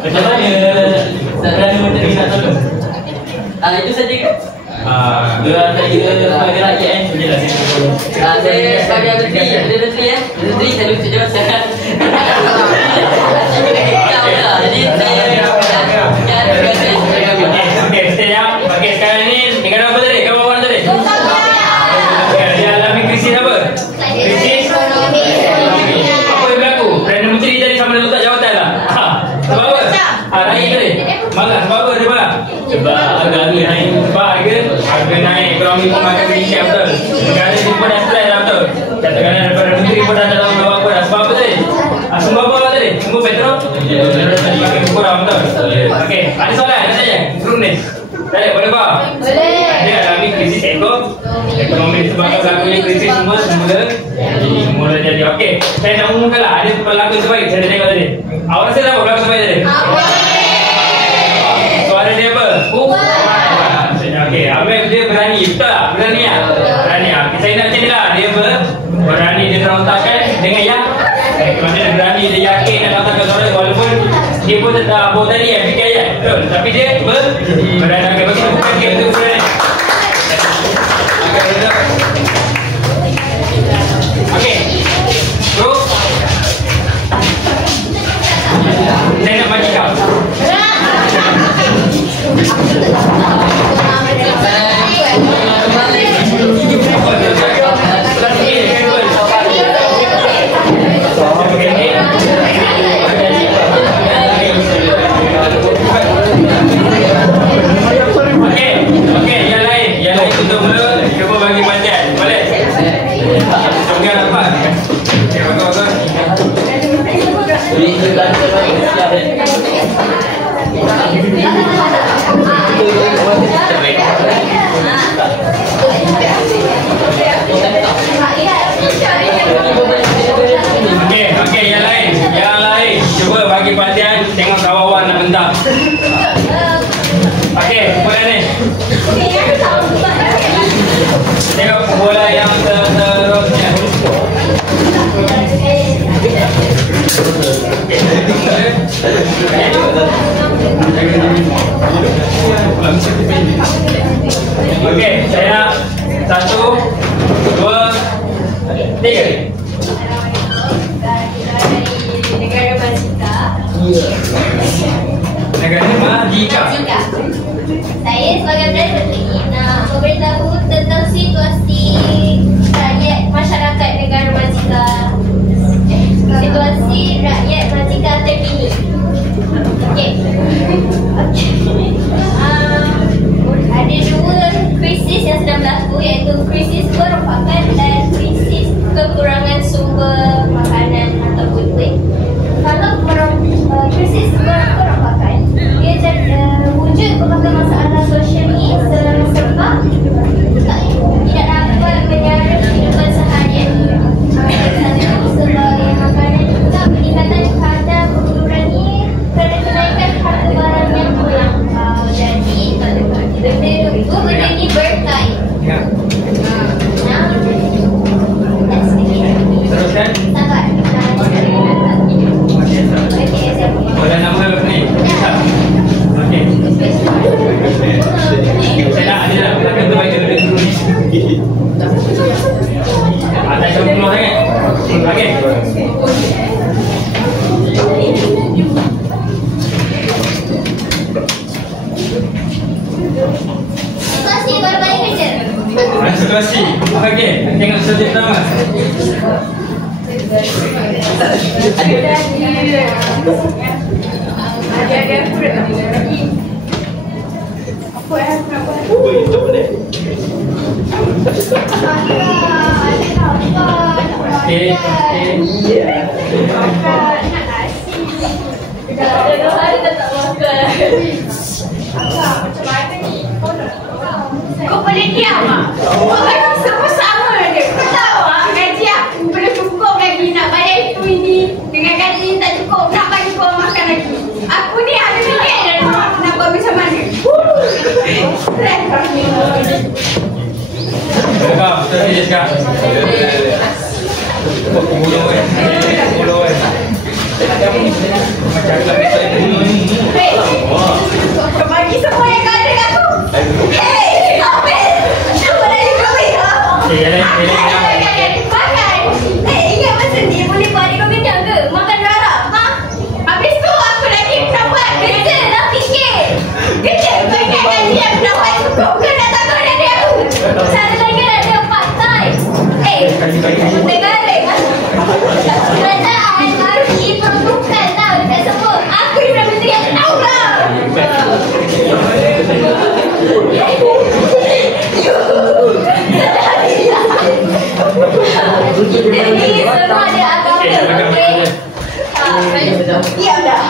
macam mana Perdana Menteri nak tolong? Itu saja ke? Dia saya sebagai rakyat kan jelas. Saya sebagai menteri ya. Menteri saya lupa jawab saya. Jadi saya Okey, stay down. Okey, sekarang ni negara apa tadi? Kamu apa tadi? Dia alami krisis apa? Krisis ekonomi. Apa yang berlaku? Perdana Menteri tadi sama ada letak jawatan lah. Sebab apa? Rakyat tadi. Malah sebab apa dia malah? Sebab harga naik. Sebab harga naik, ekonomi pun makan meningkat betul. Negara ni pun dah stress dah betul. Katakan Perdana Menteri pun dah tahu apa dah. Sebab apa tadi? Sumber apa tadi? Sumber petrol? kurang betul. Okey, ada soalan nak tanya? Guru ni. Boleh pak? Boleh. Dia alami krisis ekonomi sebabkan berlakunya krisis semula jadi. Okey, saya nak umumkanlah ada pelakon terbaik. Saya dah tengok tadi. Awak rasa apa pelakon terbaik tadi? Suara dia apa? Okey, Amir dia berani, betul tak? Berani tak? Berani tak? Saya nak cakap lah, dia berani dia terontakkan dengan yang mana dia berani, dia yakin nak terontakkan suara walaupun dia pun tak bawa tadi yang fikir ayat, betul? Tapi dia berani, bagi kita bukan dia betul berani. Okey, terus saya nak bagi kau. Okey, yang lain tutup mulut, cuba bagi panjang, boleh? Jangan dapat. Okey, bagus. Okey, yang lain cuba bagi perhatian, tengok kawan-kawan nak bentang. Okey, bola ni. Tengok bola yang seterusnya. Okey, saya 1, 2, 3. Negara Majika. Negara Majika. Saya sebagai pelajar ini nak memberitahu tentang situasi rakyat masyarakat negara Majika. Situasi rakyat Majika terkini. Okey. Ada dua krisis yang sedang berlaku, iaitu krisis kerompakan dan krisis kekurangan sumber makanan ataupun duit. Kalau krisis kerompakan, dia wujud merupakan masalah sosial ni sebab tidak dapat menyara kehidupan seharian. Sebagai makanan juga peningkatan kadar pengeluaran ni kerana kenaikan harga barang yang melampau. Jadi benda ni berkait. Teruskan. Sabar. Bola nama ni. Okey. Saya nak ada belakang terbaik daripada guru ni. Ada yang keluar sangat. Okey. Situasi baru balik kerja. Situasi. Okey, tengok subjek pertama. Kau boleh diam tak? Orang semua sama je. Kau tahu tak? Gaji aku belum cukup lagi nak bayar itu ini. Dengan gaji ni tak cukup nak bagi kau makan lagi. Aku ni ada fikir dah nak buat macam mana. Kau, terus cakap. Mulu macam Hei, kau bagi semua yang kau ada kat aku. Hei, Amir, apa lagi kau makan. Hei, ingat masa ni boleh buat adik kau kenyang ke? Makan darah, ha? Habis tu aku lagi nak buat kerja dah fikir. Kerja kau ingat gaji aku nak buat cukup ke nak takut adik aku? Satu lagi ada part-time. Hei, negara kan? Kerajaan baru diperuntukkan tau dekat semua. Aku ni Perdana Menteri yang tahu lah. Kita ni semua ada agama, okey? Diam dah.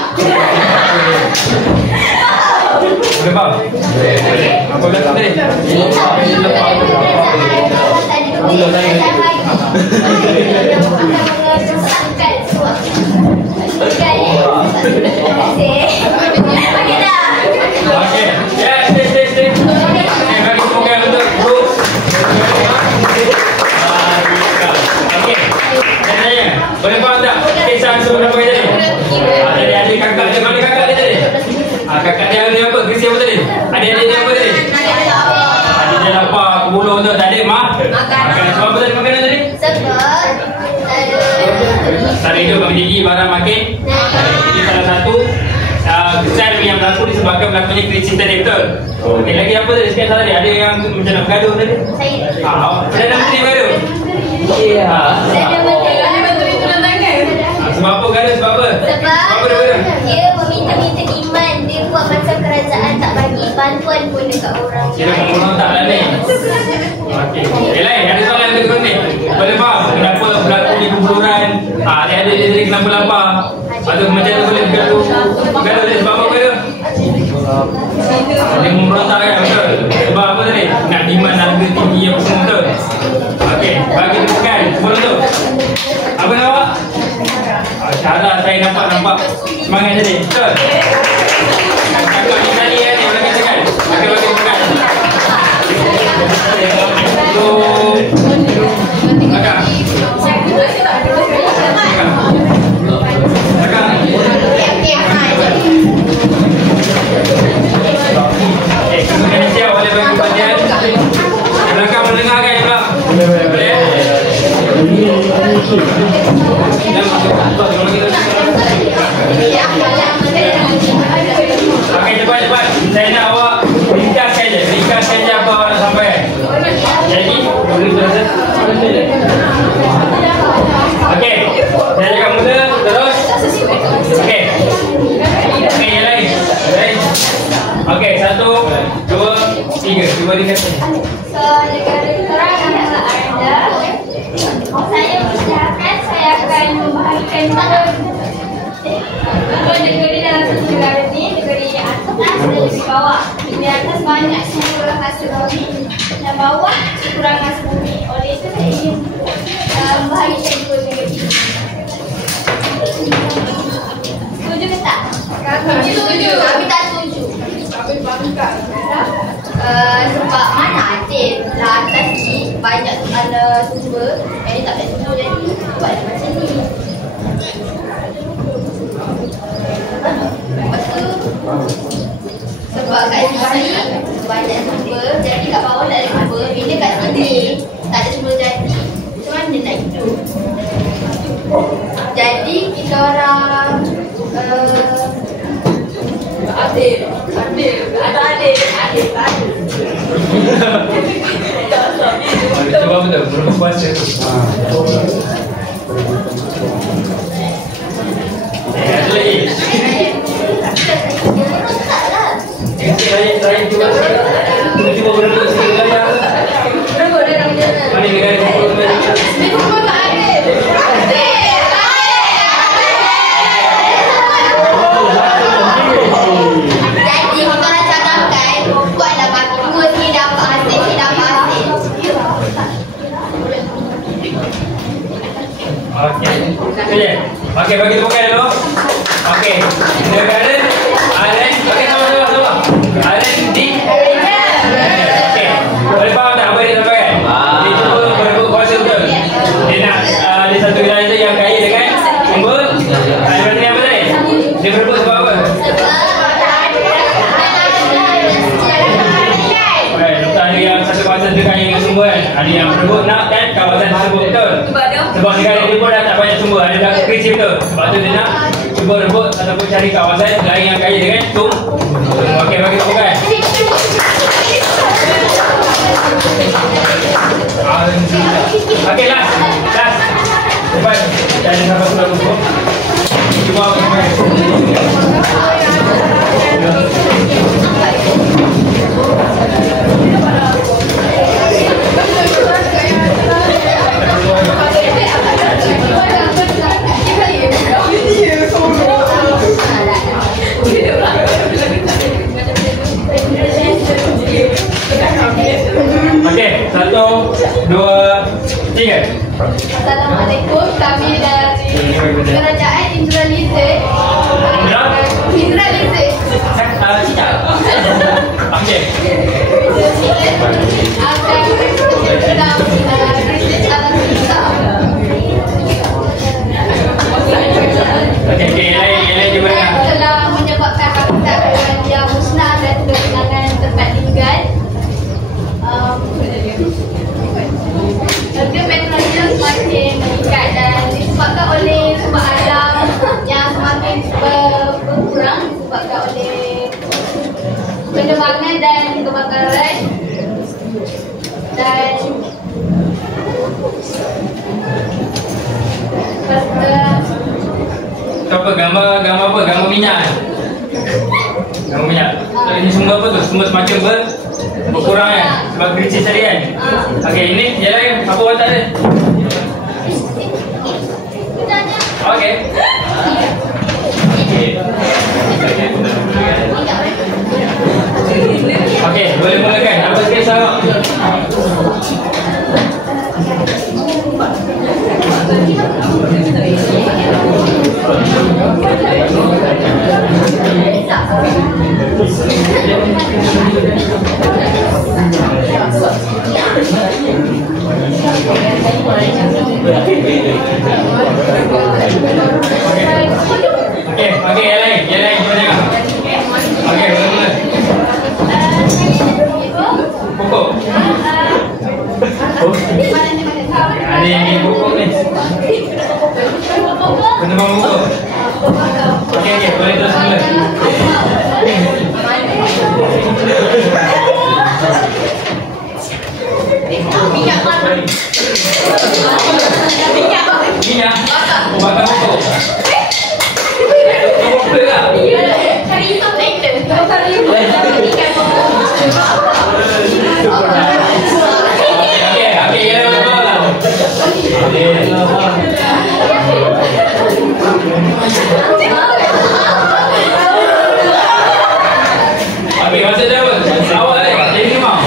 Boleh faham? Apa kata tadi? Okey. Ya, stay. Bagi semoga untuk group. Okey. Dan saya, boleh faham tak? Kisah sebelum apa tadi? Tadi adik kakak dia, mana kakak dia tadi? Kakak dia ada apa? Kisah apa tadi? Adik-adik dia apa tadi? Adik dia lapar, kebuluh tu. Tak ada mak? Makan. Sebab apa tadi makanan tadi? Sara hidup bagi gigi barang makin. Ini salah satu kesan yang berlaku disebabkan berlakunya krisis cinta dia, betul? Okey, lagi apa tadi? Sekian salah dia. Ada yang macam nak bergaduh tadi? Saya dah menteri bergaduh? Ya. Sebab apa bergaduh? Sebab apa? Sebab dia meminta-minta iman. Dia buat macam kerajaan tak bagi bantuan pun dekat orang. Kira orang tak lah ni. Okey. Lain, ada soalan ke tuan ni? Boleh faham kenapa berlaku di kuburan? Dia ada dia kenapa lapar? Atau macam mana boleh bergaduh? Bergaduh dia sebab apa bergaduh? Dia memberontak kan, betul? Sebab apa tadi? Nak demand harga tinggi apa semua, betul? Okey, bagi tepukan sebelum tu. Apa nama? Syarah, saya nampak semangat tadi, betul? Kakak ni tadi kan, yang boleh katakan? Bagi tepukan. So, kakak. Kemudian siap oleh bagi bagian yang belakang mendengarkan juga. Boleh? Okey, cepat. Saya nak awak ringkaskan je apa awak nak sampaikan. Jadi, boleh terus. Okey, saya cakap mula, terus. Okey, yang lain. Okey, 1, 2, 3. Cuba ringkaskan. So, negara terang adalah anda. Saya usahakan saya akan membahagikan dua negeri dalam satu negara ni. Negeri atas dan negeri bawah. Di atas banyak sumber hasil bumi dan bawah kekurangan hasil bumi. Oleh itu saya ingin membahagikan dua negeri ini. Setuju ke tak? Setuju. Kami tak setuju. Sebab mana adil lah atas ni banyak ada sumber yang dia tak boleh semua jadi buat macam ni. Lepas tu sebab kat sini banyak sumber jadi kat bawah tak ada sumber. Bila kat sini tak ada sumber jadi macam mana nak hidup? Jadi kita orang adil. Cuba betul, belum puas je tu. Ada lagi? Saya cuba berebut sikit gaya. Mana negara berebut? Okey, bagi tepukan dulu. Okey, negara Ireland. Okey, sama. Ireland di. Okey, boleh faham tak apa dia sampaikan? Dia cuba berebut kuasa betul. Dia nak ada satu wilayah tu yang kaya dengan sumber. Berarti apa tadi? Dia berebut sebab apa? Lepas ada yang satu kawasan tu kaya dengan sumber kan? Ada yang berebut nak kan kawasan tersebut, betul? Sebab negara dia pun dah tak banyak sumber, ada dah krisis betul. Sebab tu dia nak cuba rebut ataupun cari kawasan lain yang kaya dengan sumber. Okey, bagi tepukan. Okey, last. Cepat. Jangan sampai sudah lupa. Cuba Hidup lah. Assalamualaikum, kami dari Kerajaan Indralise. Indralise. Okey. Akan tentang krisis alam semesta. Okey, yang lain cuba dengar. Telah menyebabkan habitat haiwan yang musnah dan kehilangan tempat tinggal. Harga petrolnya semakin meningkat dan disebabkan oleh sumber alam yang semakin berkurang disebabkan oleh penebangan dan kebakaran dan Apa gambar apa? Gambar minyak. Gambar minyak. So, ini semua apa tu? Semua semakin berkurang kan? Sebab krisis tadi kan? Okey, ini yang lain apa watak dia? Okey. Okey, boleh mulakan. Apa sikit sahabat? Okey, yang lain cuba dengar. Okey, mula. Pokok. Ada yang ni pokok ni. Penebang pokok. Okey, boleh terus mula. minyak mana? Minyak. Bakar pokok. Pokok lah. Cari YouTube later. Cari YouTube. Okey, ya lah. Okey, masa dia apa? Awak ni, jadi mau.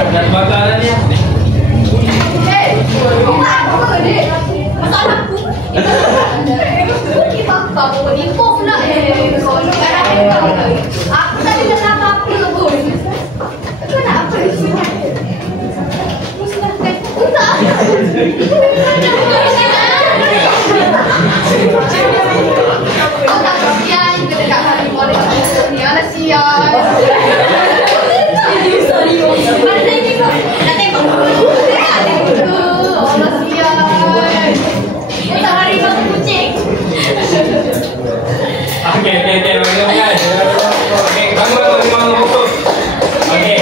Dah terbakar ni. Aku nipu pula kalau kat aku tadi nak apa-apa pun. Kau nak apa? Musnahkan. Tak. Kau tak kasihan dekat hari boleh ni ala sial. Sorry. Mana ni kau? Nak tengok dulu. Allah sial. Kau tak hari kau kucing. Okey, bangun. Okey, bangun pokok. Okey,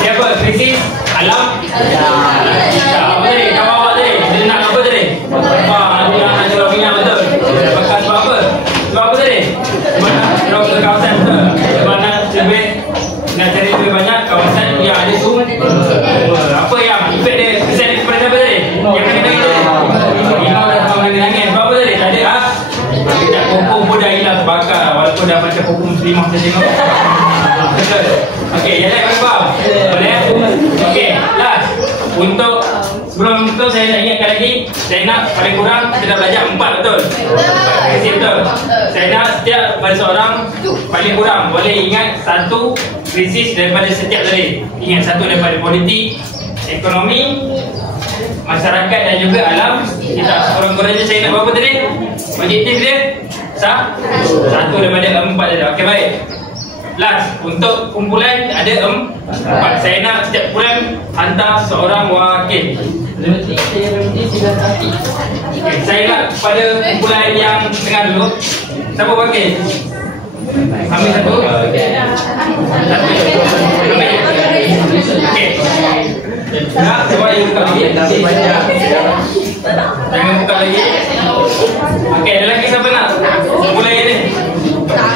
siapa? Krisis alam. Apa tadi? Kawan awak tadi? Dia nak apa tadi? Nak jual minyak betul. Bekas sebab apa? Sebab apa tadi? Sebab nak jual ke kawasan betul. Sebab nak cari lebih banyak kawasan yang ada sumber. Apa yang efek dia? Kesan dia kepada apa tadi? Yang kena Imam dah tahu nangis. Sebab apa tadi? Tadi tak pokok pun dah hilang terbakar. Walaupun dah baca pokok muslimah saya tengok. Betul. Okey, yang lain faham? Boleh? Okey, last. Untuk sebelum itu saya nak ingatkan lagi, saya nak paling kurang kita dah belajar 4 betul? Betul. Saya nak setiap pada seorang paling kurang boleh ingat satu krisis daripada setiap tadi. Ingat satu daripada politik, ekonomi, masyarakat dan juga alam. Kita kurang-kurangnya saya nak berapa tadi? Objektif dia? Satu daripada 4 tadi. Okey, baik. Last, untuk kumpulan ada 4. Saya nak setiap kumpulan hantar seorang wakil. Okay, saya nak pada kumpulan yang tengah dulu. Siapa wakil? Ambil satu. Okey. Nak cuba yang buka lagi. Jangan buka lagi. Okey, ada lagi siapa nak? Kumpulan yang ni.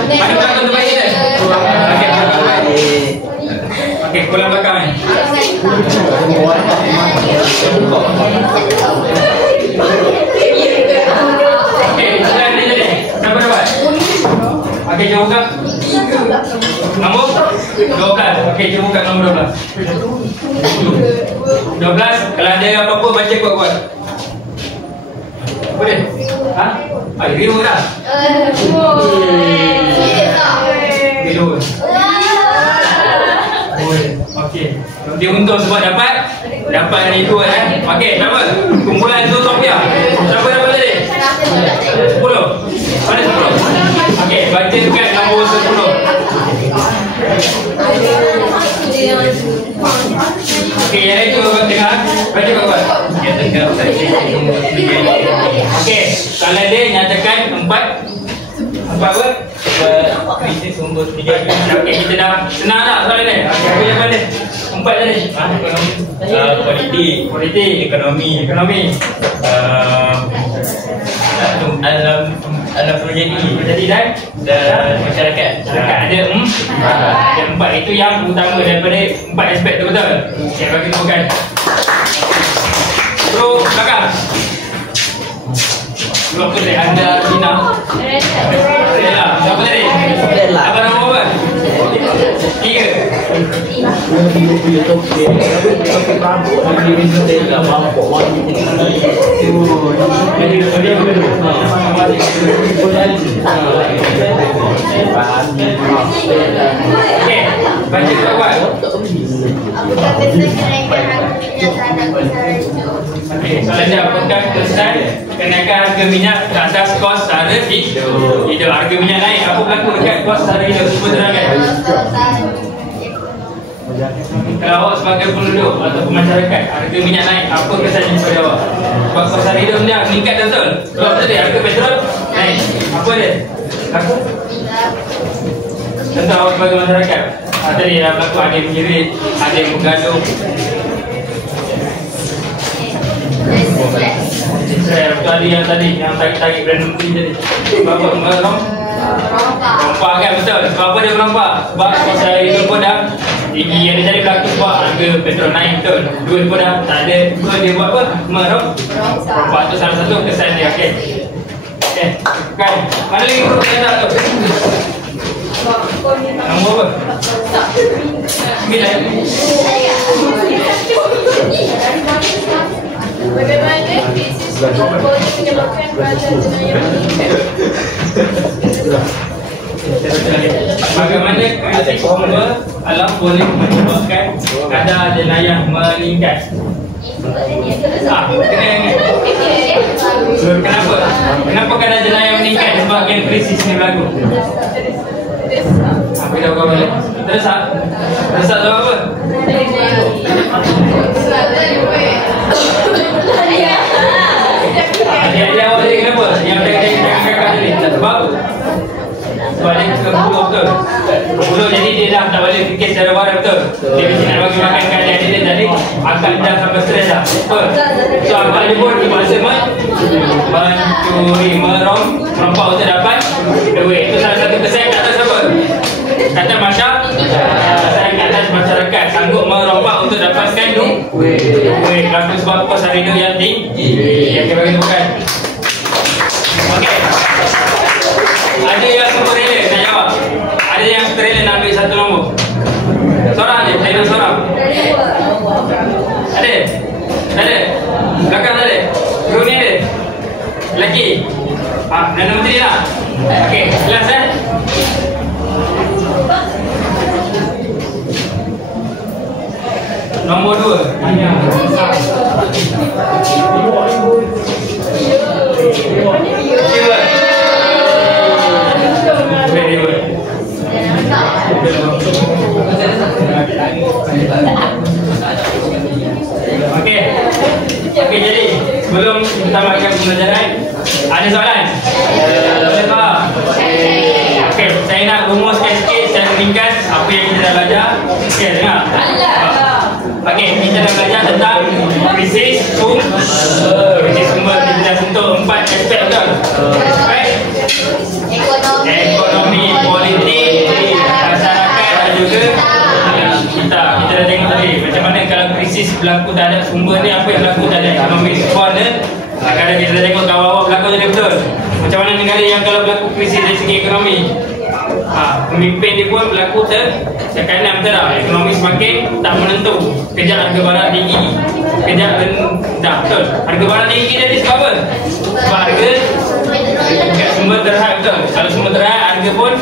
Mana belakang terbaik dia? Okey, belakang terbaik. Okey, kumpulan belakang ni. Okey, cuba buka. Nombor 12. Okey, cuba buka nombor 12. 12. Kalau ada apa-apa baca kuat-kuat. Boleh? Ha? Ah, review dah. Review. Okey. Dia untung sebab dapat hari itu Okey, berapa? Kumpulan tu Topia. Siapa dapat tadi? 10. Mana 10? Okey, baca dekat nombor 10. Okey, yang lain cuba dengar. Baca kuat-kuat. Okey, kalau dia nyatakan 4 apa? Krisis sumber 3. Okey, kita dah senang tak soalan ni? Okey, apa yang mana? 4 tadi. Politik, ekonomi. Alam terjadi Dan masyarakat. Ada 4. Itu yang utama daripada 4 aspek tu, betul? Okey, bagi bukan. Terus belakang. Berapa tadi? Anda Dina. Rela. Siapa tadi? Apa nama apa? 3. Okey, baca kuat. Apakah beza kenaikan harga minyak terhadap besaran itu? Okey, soalan dia apakah kesan kenaikan harga minyak ke atas kos sara hidup? Harga minyak naik, apa berlaku dekat kos sara hidup? Cuba terangkan. Kalau awak sebagai penduduk ataupun masyarakat, harga minyak naik, apa kesannya kepada awak? Sebab kos sara hidup dia meningkat, betul? Sebab tadi harga petrol naik. Apa dia? Tentu awak sebagai masyarakat. Tadi dah berlaku, ada yang menjerit, ada yang bergaduh. Saya betul ada yang tadi yang tarik-tarik brand menteri tadi. Berapa? Rompak kan, betul? Sebab apa dia merompak? Sebab kos sara hidup pun dah tinggi. Yang dia tadi berlaku sebab harga petrol naik, betul? Duit pun dah tak ada. Dia buat apa? Merompak tu salah satu kesan dia. Okey. Okey. Kan? Mana lagi guru yang tak tahu? Nombor apa? 9. Bagaimana krisis sumber boleh menyebabkan kadar jenayah meningkat? Bagaimana krisis sumber alam boleh menyebabkan kadar jenayah meningkat? Kena yang ni. Kenapa? Kenapa kadar jenayah meningkat? Sebab yang krisis ni berlaku. Apa tahu kau boleh? Terdesak? Terdesak sebab apa? Dia awak tadi kenapa? Yang kakak tadi sebab dia ke bulu, betul? Bulu jadi dia dah tak boleh fikir secara waras, betul? Dia mesti nak bagi makan kat dia jadi akak dah sampai stres dah, betul? So akak dia pun dipaksa mencuri, merompak untuk dapat duit. Itu salah satu kesan kat atas apa? Kata masyarakat sanggup merompak untuk dapatkan duit. Berlaku sebab kos sara hidup yang tinggi. Yang kita bagi bukan. Okey. Ada yang sukarela nak jawab? Ada yang sukarela nak ambil satu nombor? Seorang je, saya nak seorang. Ada? Tak ada? Belakang tak ada? Guru ni ada? Lelaki? Nana Menteri lah? Okey, kelas Nombor 2. Very good. Okey. Okey, jadi sebelum kita tamatkan pembelajaran, ada soalan? Boleh faham? Okey, saya nak rumuskan sikit secara ringkas apa yang kita dah belajar. Okey, dengar. Okey, kita dah belajar tentang krisis sumber. Krisis sumber kita dah sentuh 4 aspek, betul? Right? Ekonomi, politik, masyarakat dan juga kita dah tengok tadi macam mana kalau krisis berlaku tak ada sumber ni, apa yang berlaku tak ada ekonomi support dan kadang kita dah tengok kawan-kawan berlaku tadi, betul? Macam mana negara yang kalau berlaku krisis dari segi ekonomi Pemimpin dia pun berlaku tekanan betul tak? Ekonomi semakin tak menentu. Kejap harga barang tinggi, kejap rendah. Betul. Harga barang tinggi tadi sebab apa? Sebab harga kat sumber terhad, betul. Kalau sumber terhad, harga pun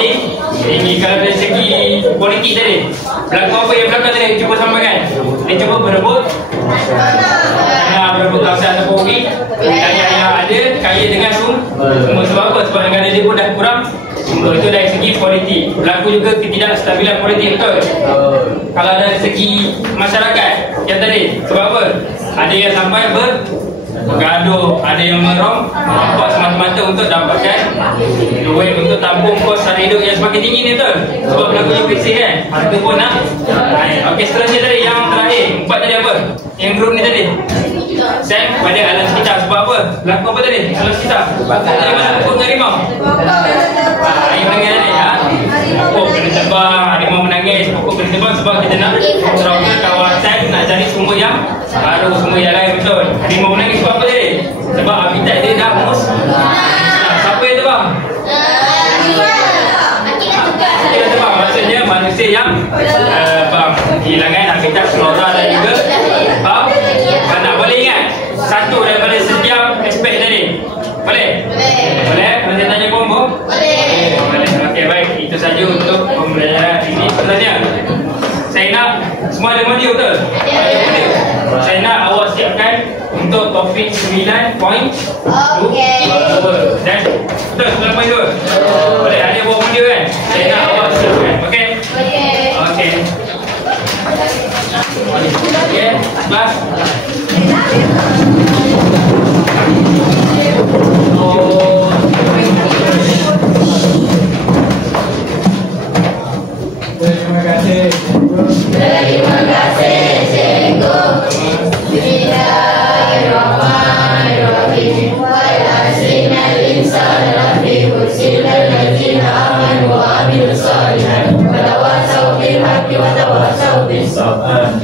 tinggi. Kalau dari segi politik tadi, berlaku apa yang berlaku tadi? Cuba sampaikan. Dia cuba berebut berebut kawasan Jokowi. Kaya yang ada, kaya dengan semua. Sebab apa? Sebab negara dia pun dah kurang. Itu dari segi politik. Berlaku juga ketidakstabilan politik, betul. Kalau dari segi masyarakat yang tadi, sebab apa? Ada yang sampai bergaduh, ada yang merompak semata-mata untuk dapatkan duit untuk tampung kos sara hidup yang semakin tinggi ni, betul. Sebab berlakunya krisis kan, harga pun nak. Okey, seterusnya tadi yang terakhir, 4 tadi apa? Yang grup ni tadi Sam pada alam sekitar. Sebab apa? Berlaku apa tadi? Alam sekitar. Dari mana pokok dengan harimau? Yang menangis tadi ya. Pokok kena tebang, harimau menangis, pokok kena tebang sebab kita nak teroka kawasan, nak cari sumber yang baru, sumber yang lain, betul. Harimau menangis sebab apa tadi? Sebab habitat dia dah siapa yang tebang? Kita tebang, maksudnya manusia yang kehilangan habitat flora dan juga nak boleh ingat satu daripada setiap aspek tadi. Boleh? Boleh? Kalau saya tanya kombo? Boleh. Okey, baik. Itu saja untuk pembelajaran ini. Sebenarnya saya nak semua ada modul, betul? Ada modul. Saya nak awak siapkan untuk topik 9.2. Dan betul 9.2. Boleh, ada buat modul kan? Saya nak awak siapkan. Okey? Okey. Okey, kelas. Terima kasih. Terima kasih, cikgu. Bismillahirrahmanirrahim. Wa'alasinal insana fi khusrin alladzina amanu wa amilus solihat wa tawasaw bil haqqi wa tawasaw bis sabr.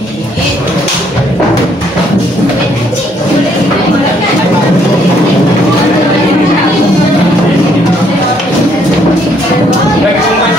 Baik, semua